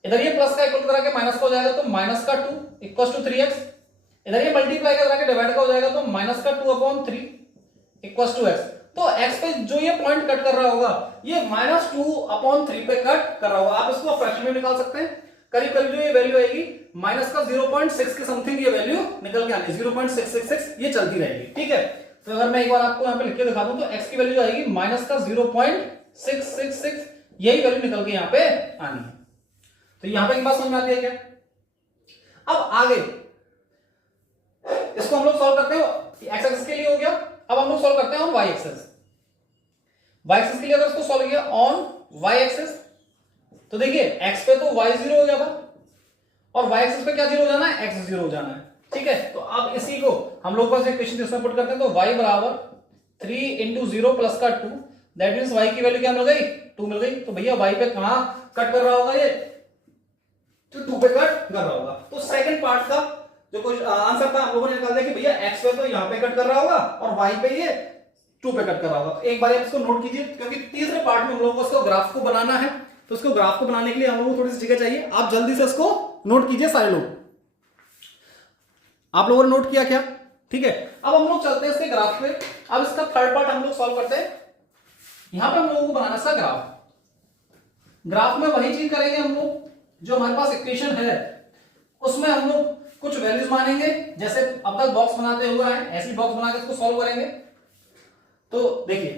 इधर ये प्लस का इक्वल करा के माइनस का हो जाएगा, तो माइनस का 2 = 3x। इधर ये मल्टीप्लाई करा के डिवाइड का हो जाएगा, तो माइनस का 2/3 = x। तो x पे जो ये पॉइंट कट कर रहा होगा, ये -2/3 पे कट कर रहा होगा। आप इसको फ्रैक्शन में निकाल सकते हैं। करीब करीब जो ये वैल्यू आएगी माइनस का 0.6 के समथिंग ये वैल्यू निकल के आनी, 0.666 ये चलती रहेगी। ठीक है, तो अगर मैं एक बार आपको यहाँ पे लिख के दिखा दूं, तो x की वैल्यू जो आएगी माइनस का 0.666, यही वैल्यू निकल के यहाँ पे आनी है। तो यहां पे एक बात समझ में आती है क्या? अब आगे इसको हम लोग सॉल्व करते हैं, एक्स एक्सिस के लिए हो गया। अब हम लोग सॉल्व करते हैं on Y axis. Y axis के लिए अगर इसको सॉल्व किया ऑन वाई एक्सिस, तो देखिए एक्स पे तो y 0 हो गया था, और वाई एक्सिस पे क्या 0 हो जाना है, x 0 हो जाना है। ठीक है, तो अब इसी को हम लोग पास इक्वेशन इसमें पुट करते हैं, तो y बराबर 3 × 0 + का 2, दैट मींस y की वैल्यू क्या मिल गई, 2 मिल गई। तो भैया y पे कहां कट कर रहा होगा, ये तो 2 पे कट कर रहा होगा। तो सेकंड पार्ट का जो कुछ आंसर था हम लोगों ने निकाल दिया कि भैया x पे तो यहां पे कट कर रहा होगा और y पे ये 2 पे कट कर रहा होगा। तो एक बार आप इसको नोट कीजिए, क्योंकि तीसरे पार्ट में हम लोगों को इसको ग्राफ को बनाना है, तो इसको ग्राफ को बनाने के लिए हम लोगों को थोड़ी सी जगह चाहिए। आप जल्दी से इसको नोट कीजिए सारे लोग। आप लोगों ने नोट किया क्या? ठीक है, अब हम लोग चलते हैं इसके ग्राफ पे। अब इसका थर्ड पार्ट हम लोग सॉल्व करते हैं। यहां पे हम लोगों को बनाना सा ग्राफ। ग्राफ में वही चीज करेंगे हम लोग जो हमारे पास इक्वेशन है, उसमें हम लोग कुछ वैल्यूज मानेंगे, जैसे अब तक बॉक्स बनाते हुए हैं, ऐसी बॉक्स बना के इसको सॉल्व करेंगे। तो देखिए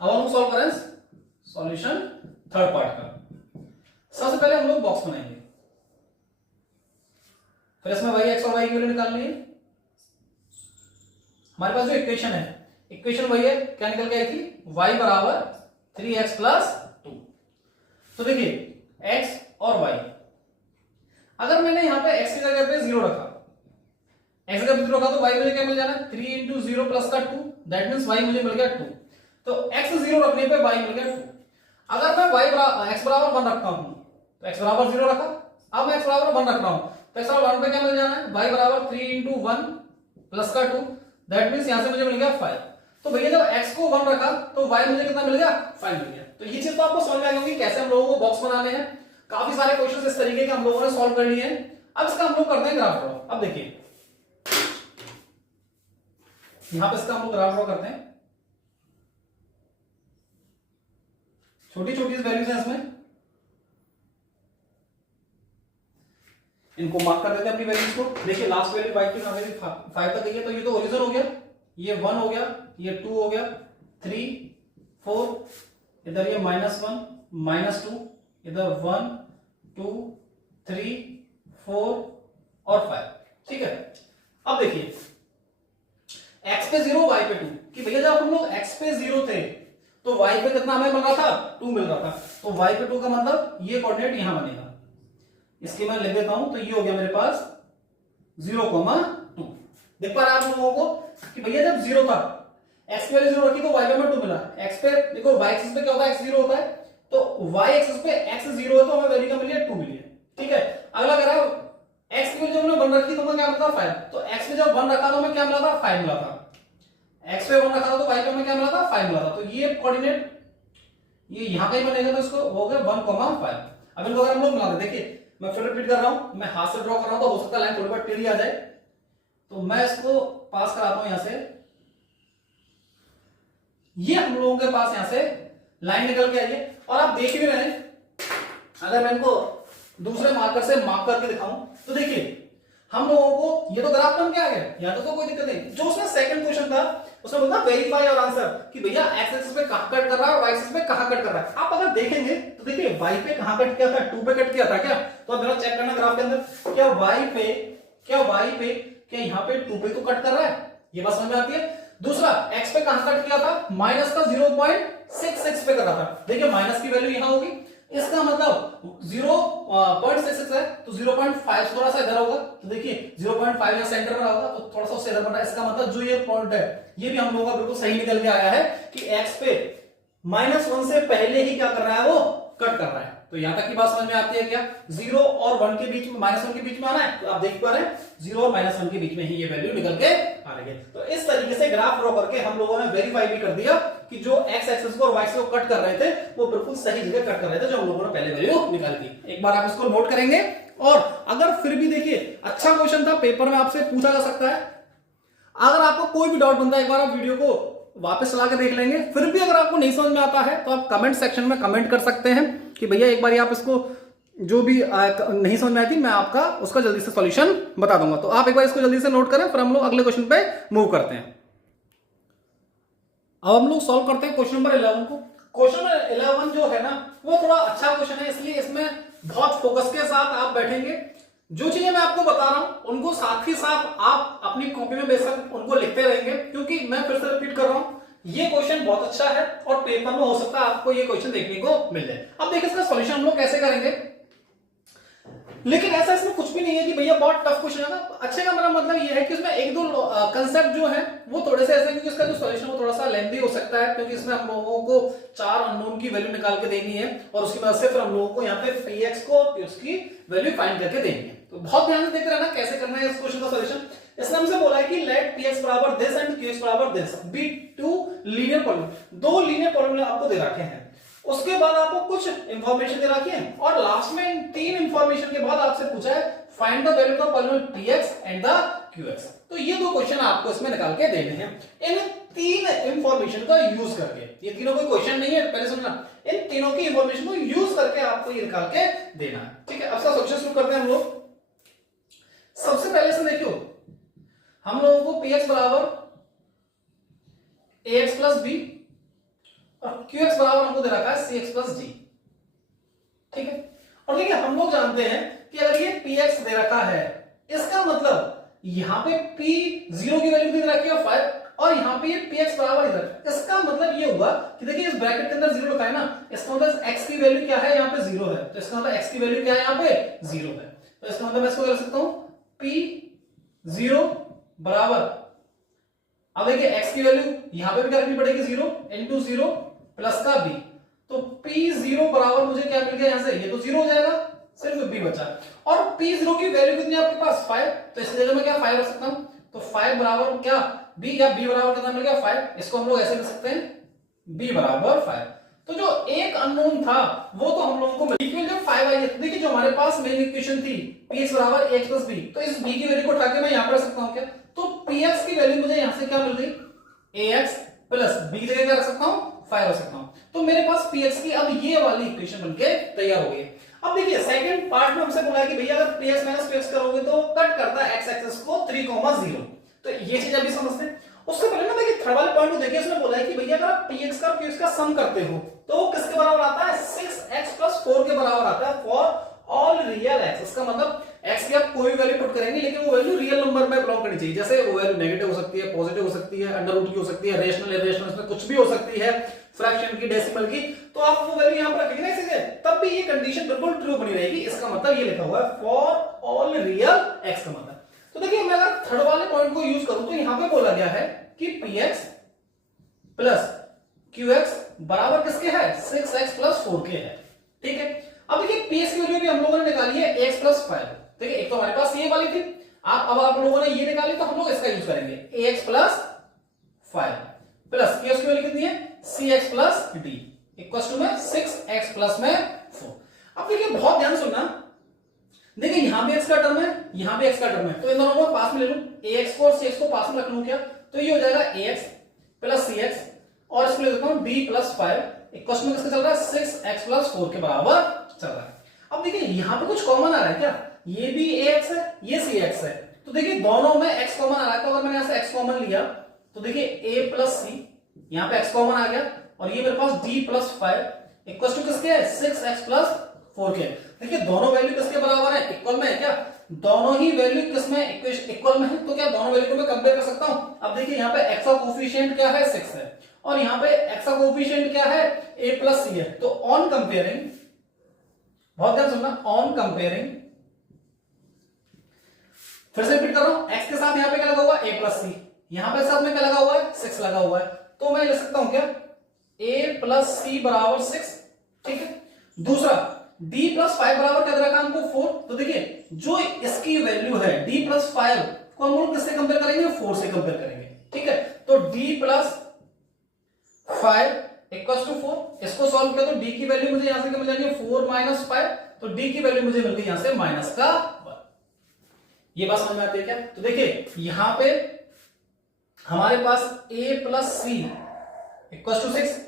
अब हम लोग सॉल्व करें सॉल्यूशन थर्ड पार्ट का। सबसे पहले हम लोग बॉक्स बनाएंगे, फिर इसमें वही एक्स और वाई की वैल्यू निकालनी है। हमारे पास जो इक्वेशन है, इक्वेशन वही है, क्या निकल के आई थी, y बराबर 3x + 2। तो देखिए x और y, अगर मैंने यहां पे x की जगह पे 0 रखा, x की जगह पे 0 रखा, तो y मुझे क्या मिल जाना है, 3 × 0 + का 2, दैट मींस y मुझे मिल गया 2। तो x 0 रखने पे y मिल गया 2। अगर मैं x बराबर 1 रखता हूं, तो x बराबर 0 रखा, अब मैं x बराबर 1 रख रहा हूं, तो x बराबर 1 पे क्या मिल जाना है, y बराबर 3 × 1 + का 2, दैट मींस यहां से मुझे मिल गया 5। तो भैया जब x को 1 रखा तो y मुझे कितना मिल गया, 5 मिल गया। तो ये चीज तो आपको समझ में आ गई होगी कैसे हम लोगों को बॉक्स बनाने हैं। काफी सारे क्वेश्चंस इस तरीके के हम लोगों ने सॉल्व कर लिए हैं। अब इसका हम लोग करते हैं ग्राफ ड्रॉ। अब देखिए यहां पे इसका हम लोग ग्राफ ड्रॉ करते हैं। छोटी छोटी वैल्यूज हैं इसमें, इनको मार्क कर देते हैं अपनी वैल्यूज को। देखिए लास्ट वैल्यू y की 5 तक गई है, तो ये तो ओरिजिन हो गया, ये 1 हो गया, ये 2 हो गया, 3 4, इधर ये -1 -2, इधर 1 2 3 4 और 5। ठीक है, अब देखिए x पे 0 y पे 2, कि भैया जब हम लोग x पे 0 थे तो y पे कितना हमें मिल रहा था, 2 मिल रहा था। तो y पे 2 का मतलब ये कोऑर्डिनेट यहां बनेगा, इसके मैं लिख देता हूं। तो ये हो गया मेरे पास 0,2। देख पा रहे हैं आप लोगों को कि भैया जब 0 था, x की वैल्यू 0 रखी तो y पे हमें 2 मिला। x पे देखो y एक्सिस पे क्या होता है, x 0 होता है, तो y एक्सिस पे x 0 है, तो हमें वैल्यू क्या मिली है, 2 मिली है। ठीक है, अगला कह रहा है x की वैल्यू जब हमने 1 रखी तो हमें क्या मिला था, 5। तो x पे जब 1 रखा तो हमें क्या मिला था, 5 मिला था। x पे 1 रखा था तो y पे हमें क्या मिला था, 5 मिला था। तो ये कोऑर्डिनेट ये यहां कहीं बनेगा, तो इसको हो गया 1,5। अब इनको अगर हम लोग मिला दें, देखिए मैं फिर रिपीट कर रहा हूं, मैं हाथ से ड्रॉ कर रहा हूं तो हो सकता है लाइन थोड़ी बहुत टेढ़ी आ जाए, तो मैं इसको पास कराता हूं यहां से। ये हम लोगों के पास यहां से लाइन निकल के आई है, और आप देख भी रहे हैं, अगर मैं इनको दूसरे मार्कर से मार्क करके दिखाऊं तो देखिए हम लोगों को ये तो ग्राफ बन के आ गया, यहां तो कोई दिक्कत नहीं। जो उसमें सेकंड क्वेश्चन था उसमें बोलता वेरीफाई और आंसर कि भैया एक्स एक्सिस पे कहां कट कर रहा है और वाई एक्सिस पे कहां कट कर रहा है। आप अगर देखेंगे तो देखिए वाई पे कहां कट किया था, 2 पे कट किया था क्या, तो अब मेरा चेक करना ग्राफ के अंदर, क्या वाई पे क्या यहां पे 2 पे तो कट कर रहा है, ये बात समझ में आती है। दूसरा एक्स पे कहां कट किया था, माइनस का 0.66 पे कर रहा था, देखिए माइनस की वैल्यू यहां होगी, इसका मतलब 0.66 है तो 0.5 थोड़ा सा इधर होगा, तो देखिए 0.5 यहां सेंटर में होगा तो थोड़ा सा उससे इधर बना, इसका मतलब जो ये पॉइंट है ये भी हम लोगों का बिल्कुल सही निकल के आया है कि एक्स पे -1 से पहले ही क्या कर रहा है, वो कट कर रहा है। तो यहां तक की बात समझ में आती है क्या, 0 और 1 के बीच में, -1 के बीच में आना है, तो आप देख पा रहे हैं 0 और -1 के बीच में ही ये वैल्यू निकल के आ रही है। तो इस तरीके से ग्राफ ड्रॉ करके हम लोगों ने वेरीफाई भी कर दिया कि जो एक्स एक्सिस को और वाई एक्सिस को कट कर रहे थे वो बिल्कुल सही जगह कट कर रहे थे जो हम लोगों ने पहले वैल्यू निकाली थी। एक बार आप इसको नोट करेंगे, और अगर फिर भी देखिए अच्छा क्वेश्चन था, पेपर में आपसे पूछा जा सकता है, अगर आपको कोई भी डाउट बनता है एक बार आप वीडियो को वापस चला के देख लेंगे, फिर भी अगर आपको नहीं समझ में आता है तो आप कमेंट सेक्शन में कमेंट कर सकते हैं कि भैया एक बार आप इसको जो भी नहीं समझ में आई थी मैं आपका उसका जल्दी से सॉल्यूशन बता दूंगा। तो आप एक बार इसको जल्दी से नोट करें, फिर हम लोग अगले क्वेश्चन पे मूव करते हैं। अब हम लोग सॉल्व करते हैं क्वेश्चन नंबर 11 को। क्वेश्चन नंबर 11 जो है ना वो थोड़ा अच्छा क्वेश्चन है, इसलिए इसमें बहुत फोकस के साथ आप बैठेंगे, जो चीजें मैं आपको बता रहा हूं उनको साथ ही साथ आप अपनी कॉपी में बेशक उनको लिखते रहेंगे, क्योंकि मैं फिर से रिपीट कर रहा हूं ये क्वेश्चन बहुत अच्छा है और पेपर में हो सकता है आपको ये क्वेश्चन देखने को मिल जाए। अब देखिए इसका सॉल्यूशन हम लोग कैसे करेंगे, लेकिन ऐसा इसमें कुछ भी नहीं है कि भैया बहुत टफ क्वेश्चन है ना। अच्छे का मेरा मतलब ये है कि इसमें एक दो कंसेप्ट जो है वो थोड़े से ऐसे, क्योंकि इसका जो सॉल्यूशन वो थोड़ा सा लेंथी हो सकता है, क्योंकि इसमें हम लोगों को 4 अननोन की वैल्यू निकाल के देनी है और उसकी मदद से फिर हम लोगों को यहाँ पे px को उसकी वैल्यू फाइंड करके देनी है। तो बहुत ध्यान से देखते रहना कैसे करना है इस क्वेश्चन का सॉल्यूशन। इसने हमसे बोला है कि लेट px बराबर दिस एंड qx बराबर this be 2 linear polynomial, 2 linear polynomial आपको दे रखे हैं, उसके बाद आपको कुछ इंफॉर्मेशन दे रखी है और लास्ट में इन 3 इंफॉर्मेशन के बाद आपसे पूछा है find the value of polynomial px and the qx। तो ये 2 क्वेश्चन आपको इसमें निकाल के देने हैं इन 3 इंफॉर्मेशन का यूज करके। ये तीनों कोई क्वेश्चन नहीं है, पहले समझना, इन तीनों की इंफॉर्मेशन को यूज करके आपको ये निकाल के देना है। ठीक है, अब इसका सॉल्यूशन शुरू करते हैं हम लोग। सबसे पहले से देखियो हम लोगों को px बराबर ax प्लस b और qx बराबर हमको दे रखा है cx प्लस d। ठीक है, और देखिए हम लोग जानते हैं कि अगर ये px दे रखा है इसका मतलब यहां पे p 0 की वैल्यू दे रखी है 5 और यहां पे ये px बराबर इधर, इसका मतलब ये हुआ कि देखिए इस ब्रैकेट के अंदर 0 लिखा है ना, इसका मतलब x की वैल्यू क्या है, यहां पे 0 है, तो इसका मतलब x की वैल्यू क्या है, यहां पे 0 है। तो इसका मतलब मैं इसको कर सकता हूं p 0 बराबर, अब देखिए x की वैल्यू यहां पे भी क्या रखनी पड़ेगी 0 into 0 प्लस का b, तो p0 बराबर मुझे क्या मिल गया यहां से, ये तो 0 हो जाएगा, सिर्फ b बचा, और p0 की वैल्यू कितनी है आपके पास 5, तो इस जगह में क्या 5 रख सकता हूं, तो 5 बराबर क्या b, या b बराबर कितना मिल गया 5, इसको हम लोग ऐसे लिख सकते हैं b बराबर 5। तो जो एक अननोन था वो तो हम लोगों को इक्वल जो 5 आई है, देखिए जो हमारे पास मेन इक्वेशन थी px बराबर ax प्लस b, तो इस b की वैल्यू को उठा के मैं यहां पर रख सकता हूं क्या, तो px की वैल्यू मुझे यहां से क्या मिल गई ax प्लस b जगह क्या रख सकता हूं 5 रख सकता हूं, तो मेरे पास px की अब ये वाली इक्वेशन बनके तैयार हो गई। अब देखिए सेकंड पार्ट में हमसे बोला है कि भैया अगर px माइनस qx करोगे तो कट करता है x एक्सिस को 3,0, तो ये चीज अभी समझते हैं। उससे पहले ना देखिए थर्ड वाले पॉइंट को देखिए, उसने बोला है कि भैया अगर आप px का और qx का सम करते हो तो वो किसके बराबर आता है, 6x प्लस 4 के बराबर आता है फॉर ऑल रियल x। इसका मतलब x की आप कोई वैल्यू पुट करेंगे लेकिन वो वैल्यू रियल नंबर में बिलोंग करनी चाहिए, जैसे वो वैल्यू नेगेटिव हो सकती है, पॉजिटिव हो सकती है, अंडर रूट की हो सकती है, रेशनल इरेशनल, इसमें कुछ भी हो सकती है, फ्रैक्शन की, डेसिमल की, तो आप वो वैल्यू यहां पर रखेंगे ना इसे, तब भी ये कंडीशन बिल्कुल ट्रू बनी रहेगी। इसका मतलब ये लिखा हुआ है फॉर ऑल रियल x का मतलब। तो देखिए मैं अगर थर्ड वाले पॉइंट को यूज करूं तो यहां पे बोला गया है कि px प्लस qx बराबर किसके है, 6x प्लस 4 के है। ठीक है, अब देखिए px की वैल्यू भी हम लोगों ने निकाली है x प्लस 5, देखिए एक तो हमारे पास ये वाली थी, अब आप लोगों ने ये निकाली तो हम लोग इसका यूज करेंगे ax प्लस 5 प्लस qx की वैल्यू कितनी है 6x plus d equal to में 6x प्लस में 4। अब देखिए बहुत ध्यान सुनना, देखिए यहां भी x का टर्म है, यहां भी x का टर्म है, तो इन दोनों को पास में ले लूं, ax को और cx को पास में रख लूं क्या, तो ये हो जाएगा ax प्लस cx और इसको ले लेता हूं d प्लस 5 एक क्वेश्चन में किसका चल रहा है 6x प्लस 4 के बराबर चल रहा है। अब देखिए यहां पे कुछ कॉमन आ रहा है क्या, ये भी ax है ये cx है, तो देखिए दोनों में x कॉमन आ रहा है, तो अगर मैंने यहां से x कॉमन लिया तो देखिए a प्लस c, यहां पे x कॉमन आ गया और ये मेरे पास d प्लस 5 इक्वल टू किसके है 6x प्लस 4 के। देखिए दोनों वैल्यू किसके बराबर है, इक्वल में है क्या, दोनों ही वैल्यू किसमें इक्वेशन इक्वल में है, तो क्या दोनों वैल्यू को मैं कंपेयर कर सकता हूं। अब देखिए यहाँ पे x का कोफिशिएंट क्या है 6 है और यहाँ पे x का कोफिशिएंट क्या है a प्लस c है, तो ऑन कंपेयरिंग, बहुत ध्यान सुनना, ऑन कंपेयरिंग, फिर से रिपीट कर रहा हूं, x के साथ यहाँ पे क्या लगा हुआ है a प्लस c, यहाँ पे साथ में क्या लगा हुआ है 6 लगा हुआ है, तो मैं लिख सकता हूं क्या a प्लस c बराबर 6, ठीक है। दूसरा d प्लस 5 बराबर क्या दे रखा है हमको 4, तो देखिए जो इसकी वैल्यू है d प्लस 5 को हम लोग किससे कंपेयर करेंगे 4 से कंपेयर करेंगे, ठीक है। तो d प्लस 5 इक्वल्स टू 4, इसको सॉल्व किया तो d की वैल्यू मुझे यहां से मिल जाएगी 4 माइनस 5, तो d की वैल्यू मुझे मिल गई यहां से माइनस का 1। ये बात समझ में आती है क्या, तो देखिए यहां पे हमारे पास a plus c equals to 6,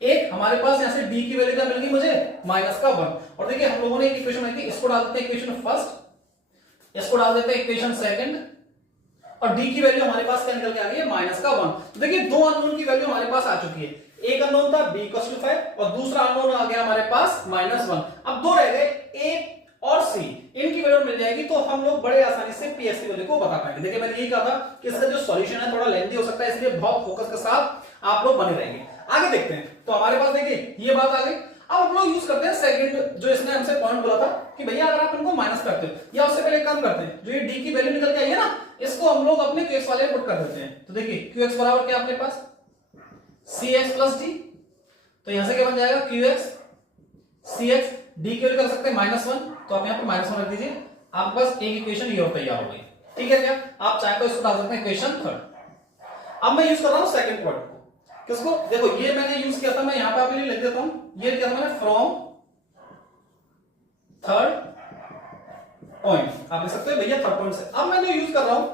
एक हमारे पास यहां से d की वैल्यू क्या मिल गई मुझे माइनस का 1, और देखिए हम लोगों ने एक इक्वेशन बनाई थी, इसको डाल देते हैं इक्वेशन फर्स्ट, इसको डाल देते हैं इक्वेशन सेकंड, और d की वैल्यू हमारे पास क्या निकल के आ गई है माइनस का 1। तो देखिए दो अननोन की वैल्यू हमारे पास आ चुकी है, एक अननोन था b इक्वल्स टू 5 और दूसरा अननोन आ गया हमारे पास माइनस 1। अब दो रह गए a और c, इनकी वैल्यू मिल जाएगी तो हम लोग बड़े आसानी से px की वैल्यू को बता पाएंगे। देखिए मैंने यही कहा था कि इसका जो सॉल्यूशन है थोड़ा लेंथी हो सकता है, इसलिए बहुत फोकस के साथ आप लोग बने रहेंगे। आगे देखते हैं, तो हमारे पास देखिए ये बात आ गई। अब हम लोग यूज करते हैं सेकंड, जो इसने हमसे पॉइंट बोला था कि भैया अगर आप इनको माइनस करते हो या उससे पहले काम करते हैं, जो ये d की वैल्यू निकल के आई है ना, इसको हम लोग अपने qx वाले पुट कर देते हैं। तो देखिए qx बराबर क्या अपने पास cx प्लस d, तो यहां से क्या बन जाएगा qx cx, d की वैल्यू कर सकते हैं -1, तो आप यहां पे -1 रख दीजिए, आपके पास एक इक्वेशन ये और तैयार हो गई, ठीक है क्या। आप चाहे तो इसको डाल सकते हैं इक्वेशन थर्ड। अब मैं यूज कर रहा हूं सेकंड पॉइंट को, किसको, देखो ये मैंने यूज किया था, मैं यहां पे आपके लिए लिख देता हूं, ये किया था मैंने फ्रॉम थर्ड पॉइंट, आप लिख सकते हो भैया थर्ड पॉइंट से। अब मैं जो यूज कर रहा हूं,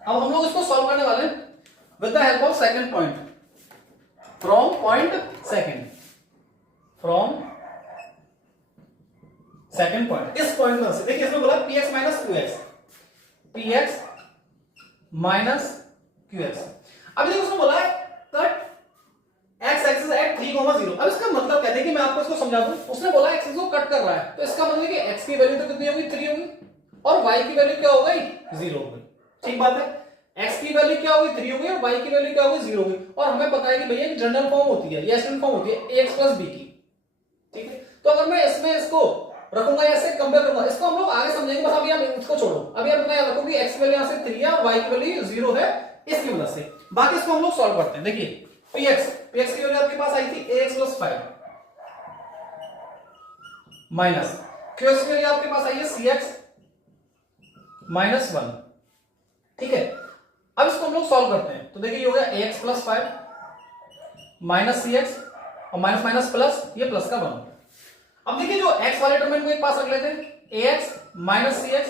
अब हम लोग इसको सॉल्व करने वाले हैं with the help of second point, from point second, from second point, इस पॉइंट में से देखिए इसमें बोला px minus qx, px minus qx। अब देखिए उसने बोला है कट x एक्सिस एट 3,0। अब इसका मतलब क्या है, देखिए मैं आपको इसको समझा दूं, उसने बोला x को कट कर रहा है, तो इसका मतलब है कि x की वैल्यू तो कितनी होगी 3 होगी और y की वैल्यू क्या हो गई 0 हो गई, ठीक बात है। x की वैल्यू क्या होगी 3 हो गई और y की वैल्यू क्या होगी 0 हो गई, और हमें पता है कि भैया जनरल फॉर्म होती है या स्टैंडर्ड फॉर्म होती है ax प्लस b की, ठीक है। तो अगर मैं इसमें इसको रखूंगा ऐसे कंपेयर करूंगा, इसको हम लोग आगे समझेंगे, बस अभी आप इसको छोड़ो, अभी आप याद रखो कि x की वैल्यू यहां से 3 है और y की वैल्यू 0 है इसकी वजह से। बाकी इसको हम लोग सॉल्व करते हैं। देखिए px की वैल्यू आपके पास आई थी ax प्लस 5 माइनस qx की वैल्यू आपके पास आई है cx माइनस 1, ठीक है। अब इसको हम लोग सॉल्व करते हैं, तो देखिए ये हो गया ax प्लस 5 माइनस cx और माइनस माइनस प्लस, ये प्लस का 1। अब देखिए जो x वाले टर्म को एक पास रख लेते हैं, ax माइनस cx,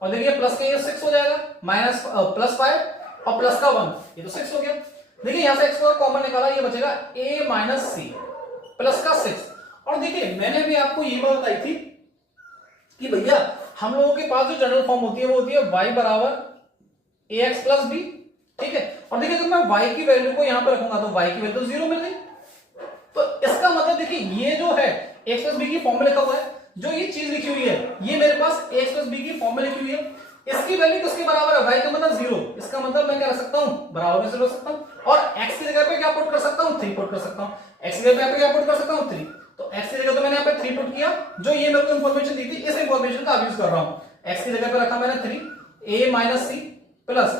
और देखिए प्लस का ये 6 हो जाएगा, माइनस प्लस 5 और प्लस का 1, ये तो 6 हो गया। देखिए यहां से x को कॉमन निकाला, ये बचेगा a माइनस c प्लस का 6। और देखिए मैंने भी आपको ये बात बताई थी कि भैया हम लोगों के पास जो जनरल फॉर्म होती है वो होती है y बराबर ax प्लस b, ठीक है। और देखिए जब मैं y की वैल्यू को यहां पर रखूंगा तो y की वैल्यू तो 0 मिल गई, तो इसका मतलब देखिए ये जो है x प्लस b की फॉर्म में लिखा हुआ है, जो ये चीज लिखी हुई है ये मेरे पास x प्लस b की फॉर्म में लिखी हुई है, इसकी वैल्यू किसके बराबर है y का मतलब 0, इसका मतलब मैं क्या रख सकता हूं बराबर में 0 रख सकता हूं, और x की जगह पे क्या पुट कर सकता हूं 3 पुट कर सकता हूं, x की जगह पे क्या पुट कर सकता हूं 3, तो x की जगह तो मैंने यहां पे 3 पुट किया, जो ये मेरे को इंफॉर्मेशन दी थी इस इंफॉर्मेशन का यूज कर रहा हूं, x की जगह पे रखा मैंने 3 a minus c plus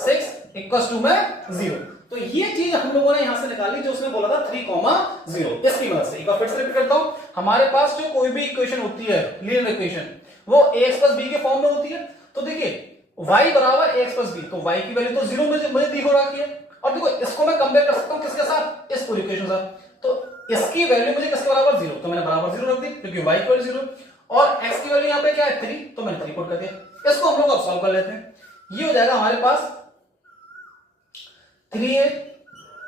6 equals to में 0। तो ये चीज हम लोगों ने यहां से निकाली जो उसने बोला था 3,0, इसकी मदद से। एक बार फिर से रिपीट करता हूं, हमारे पास जो कोई भी इक्वेशन होती है लीनियर इक्वेशन, वो ax प्लस b के फॉर्म में होती है, तो देखिए y बराबर ax प्लस b, तो y की वैल्यू तो 0 मुझे दी हो रखी है, और देखो इसको मैं कंपेयर कर सकता हूं किसके साथ, इस पूरी इक्वेशन के साथ, तो इसकी वैल्यू मुझे किसके बराबर 0, तो मैंने बराबर 0 रख दी क्योंकि y इक्वल 0, और x की वैल्यू यहाँ पे क्या है 3, तो मैंने 3 पुट कर दिया। इसको हम लोग अब सॉल्व कर लेते हैं। ये हो जाएगा हमारे पास 3a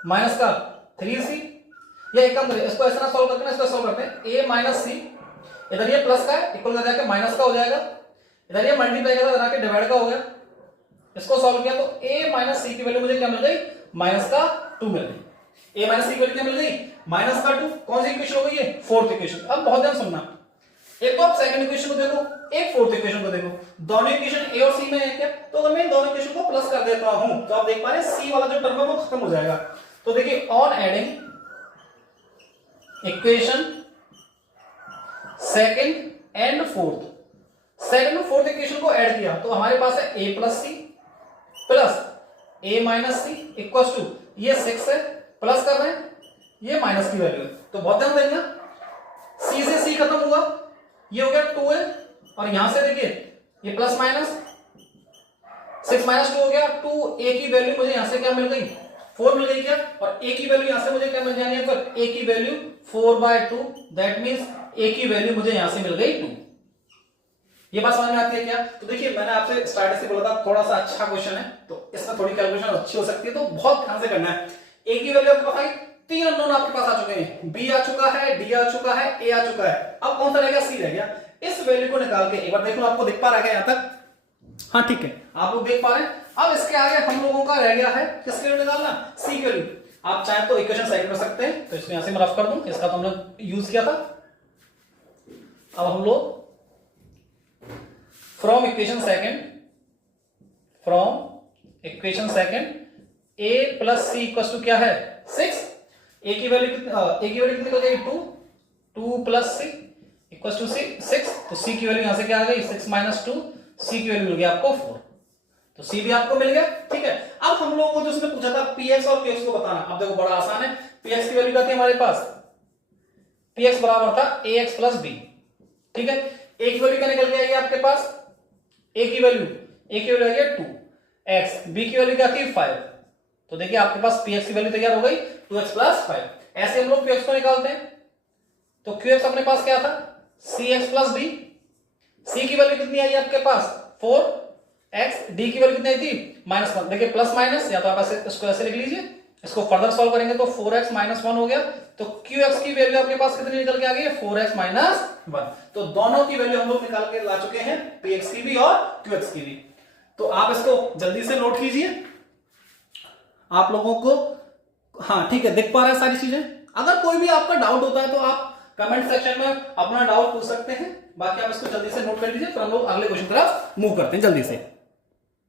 माइनस का 3c, या एक काम करिए इसको ऐसा ना सॉल्व करते हैं, इसको सॉल्व करते हैं a माइनस सी, इधर ये प्लस का है इक्वल का जाके माइनस का हो जाएगा, इधर ये मल्टीप्लाई का था के डिवाइड का हो गया, इसको सॉल्व किया तो a माइनस सी की वैल्यू मुझे क्या मिल गई, माइनस का 2 मिल गई। a माइनस सी की वैल्यू क्या मिल गई, माइनस का 2। कौन सी इक्वेशन हो गई है, फोर्थ इक्वेशन। अब बहुत ध्यान सुनना, एक तो आप सेकंड इक्वेशन को देखो, एक फोर्थ इक्वेशन को देखो, दोनों इक्वेशन ए और सी में है क्या, तो अगर मैं दोनों इक्वेशन को प्लस कर देता हूं तो आप देख पा रहे हैं सी वाला जो टर्म है वो खत्म हो जाएगा। तो देखिए on adding equation second and fourth, सेकंड और फोर्थ इक्वेशन को ऐड किया तो हमारे पास है a plus C plus a minus C equal to ये 6 है, प्लस कर रहे हैं ये माइनस की वैल्यू है। तो बहुत ध्यान देना, c से c खत्म हुआ, ये हो गया 2 है, और यहां से देखिए ये प्लस माइनस 6 माइनस 2 हो गया 2, a की वैल्यू मुझे यहां से क्या मिल गई 4 मिल गई क्या, और a की वैल्यू यहां से मुझे क्या मिल जानी है, फिर a की वैल्यू 4/2, दैट मींस a की वैल्यू मुझे यहां से मिल गई 2। ये बात समझ में आती है क्या। तो देखिए मैंने आपसे स्टार्टिंग से बोला था थोड़ा सा अच्छा क्वेश्चन है तो इसमें थोड़ी कैलकुलेशन अच्छी हो सकती है, तो बहुत ध्यान से करना है। a की वैल्यू आपको पता है, 3 अननोन आपके पास आ चुके हैं, b आ चुका है, d आ चुका है, a आ चुका है, अब कौन सा रह गया, c रह गया। इस वैल्यू को निकाल के एक बार देख लो, आपको दिख पा रहा है यहां तक, हाँ ठीक है आप लोग देख पा रहे हैं। अब इसके आगे हम लोगों का रह गया है किसकी वैल्यू निकालना, c की वैल्यू। आप चाहे तो इक्वेशन साइड कर सकते हैं, तो इसको यहां से मैं रफ कर दूं, इसका तो हम लोग यूज किया था। अब हम लोग from equation second a plus C equal to क्या है 6, a की वैल्यू कितनी हो जाएगी 2 प्लस सी इक्वल टू 6, तो c की वैल्यू यहां से क्या आ गई 6 माइनस 2, c की वैल्यू मिल गई आपको 4, तो c भी आपको मिल गया। ठीक है, अब हम लोगों को जो उसने पूछा था px और qx को बताना, अब देखो बड़ा आसान है। px की वैल्यू क्या थी हमारे पास, px बराबर था ax प्लस b। ठीक है, a की वैल्यू क्या निकल गई आपके पास, a की वैल्यू आ गया 2x, b की वैल्यू क्या थी 5, तो देखिए आपके पास px की वैल्यू तैयार हो गई 2x प्लस 5। ऐसे हम लोग qx को निकालते हैं, तो qx अपने पास क्या था cx प्लस d, c की वैल्यू कितनी आई आपके पास 4x, d की वैल्यू कितनी आई थी -1। देखिए प्लस माइनस, या तो आप ऐसे इसको ऐसे लिख लीजिए, इसको फर्दर सॉल्व करेंगे तो 4x माइनस 1 हो गया, तो qx की वैल्यू आपके पास कितनी निकल के आ गई है 4x माइनस 1। तो दोनों की वैल्यू हम लोग निकाल के ला चुके हैं, px की भी और qx की भी। तो आप इसको जल्दी से नोट कीजिए आप लोगों को, हाँ ठीक है दिख पा रहा है सारी चीजें। अगर कोई भी आपका डाउट होता है तो आप कमेंट सेक्शन में अपना डाउट पूछ सकते हैं, बाकी आप इसको जल्दी से नोट कर लीजिए, फिर हम लोग अगले क्वेश्चन की तरफ मूव करते हैं जल्दी से।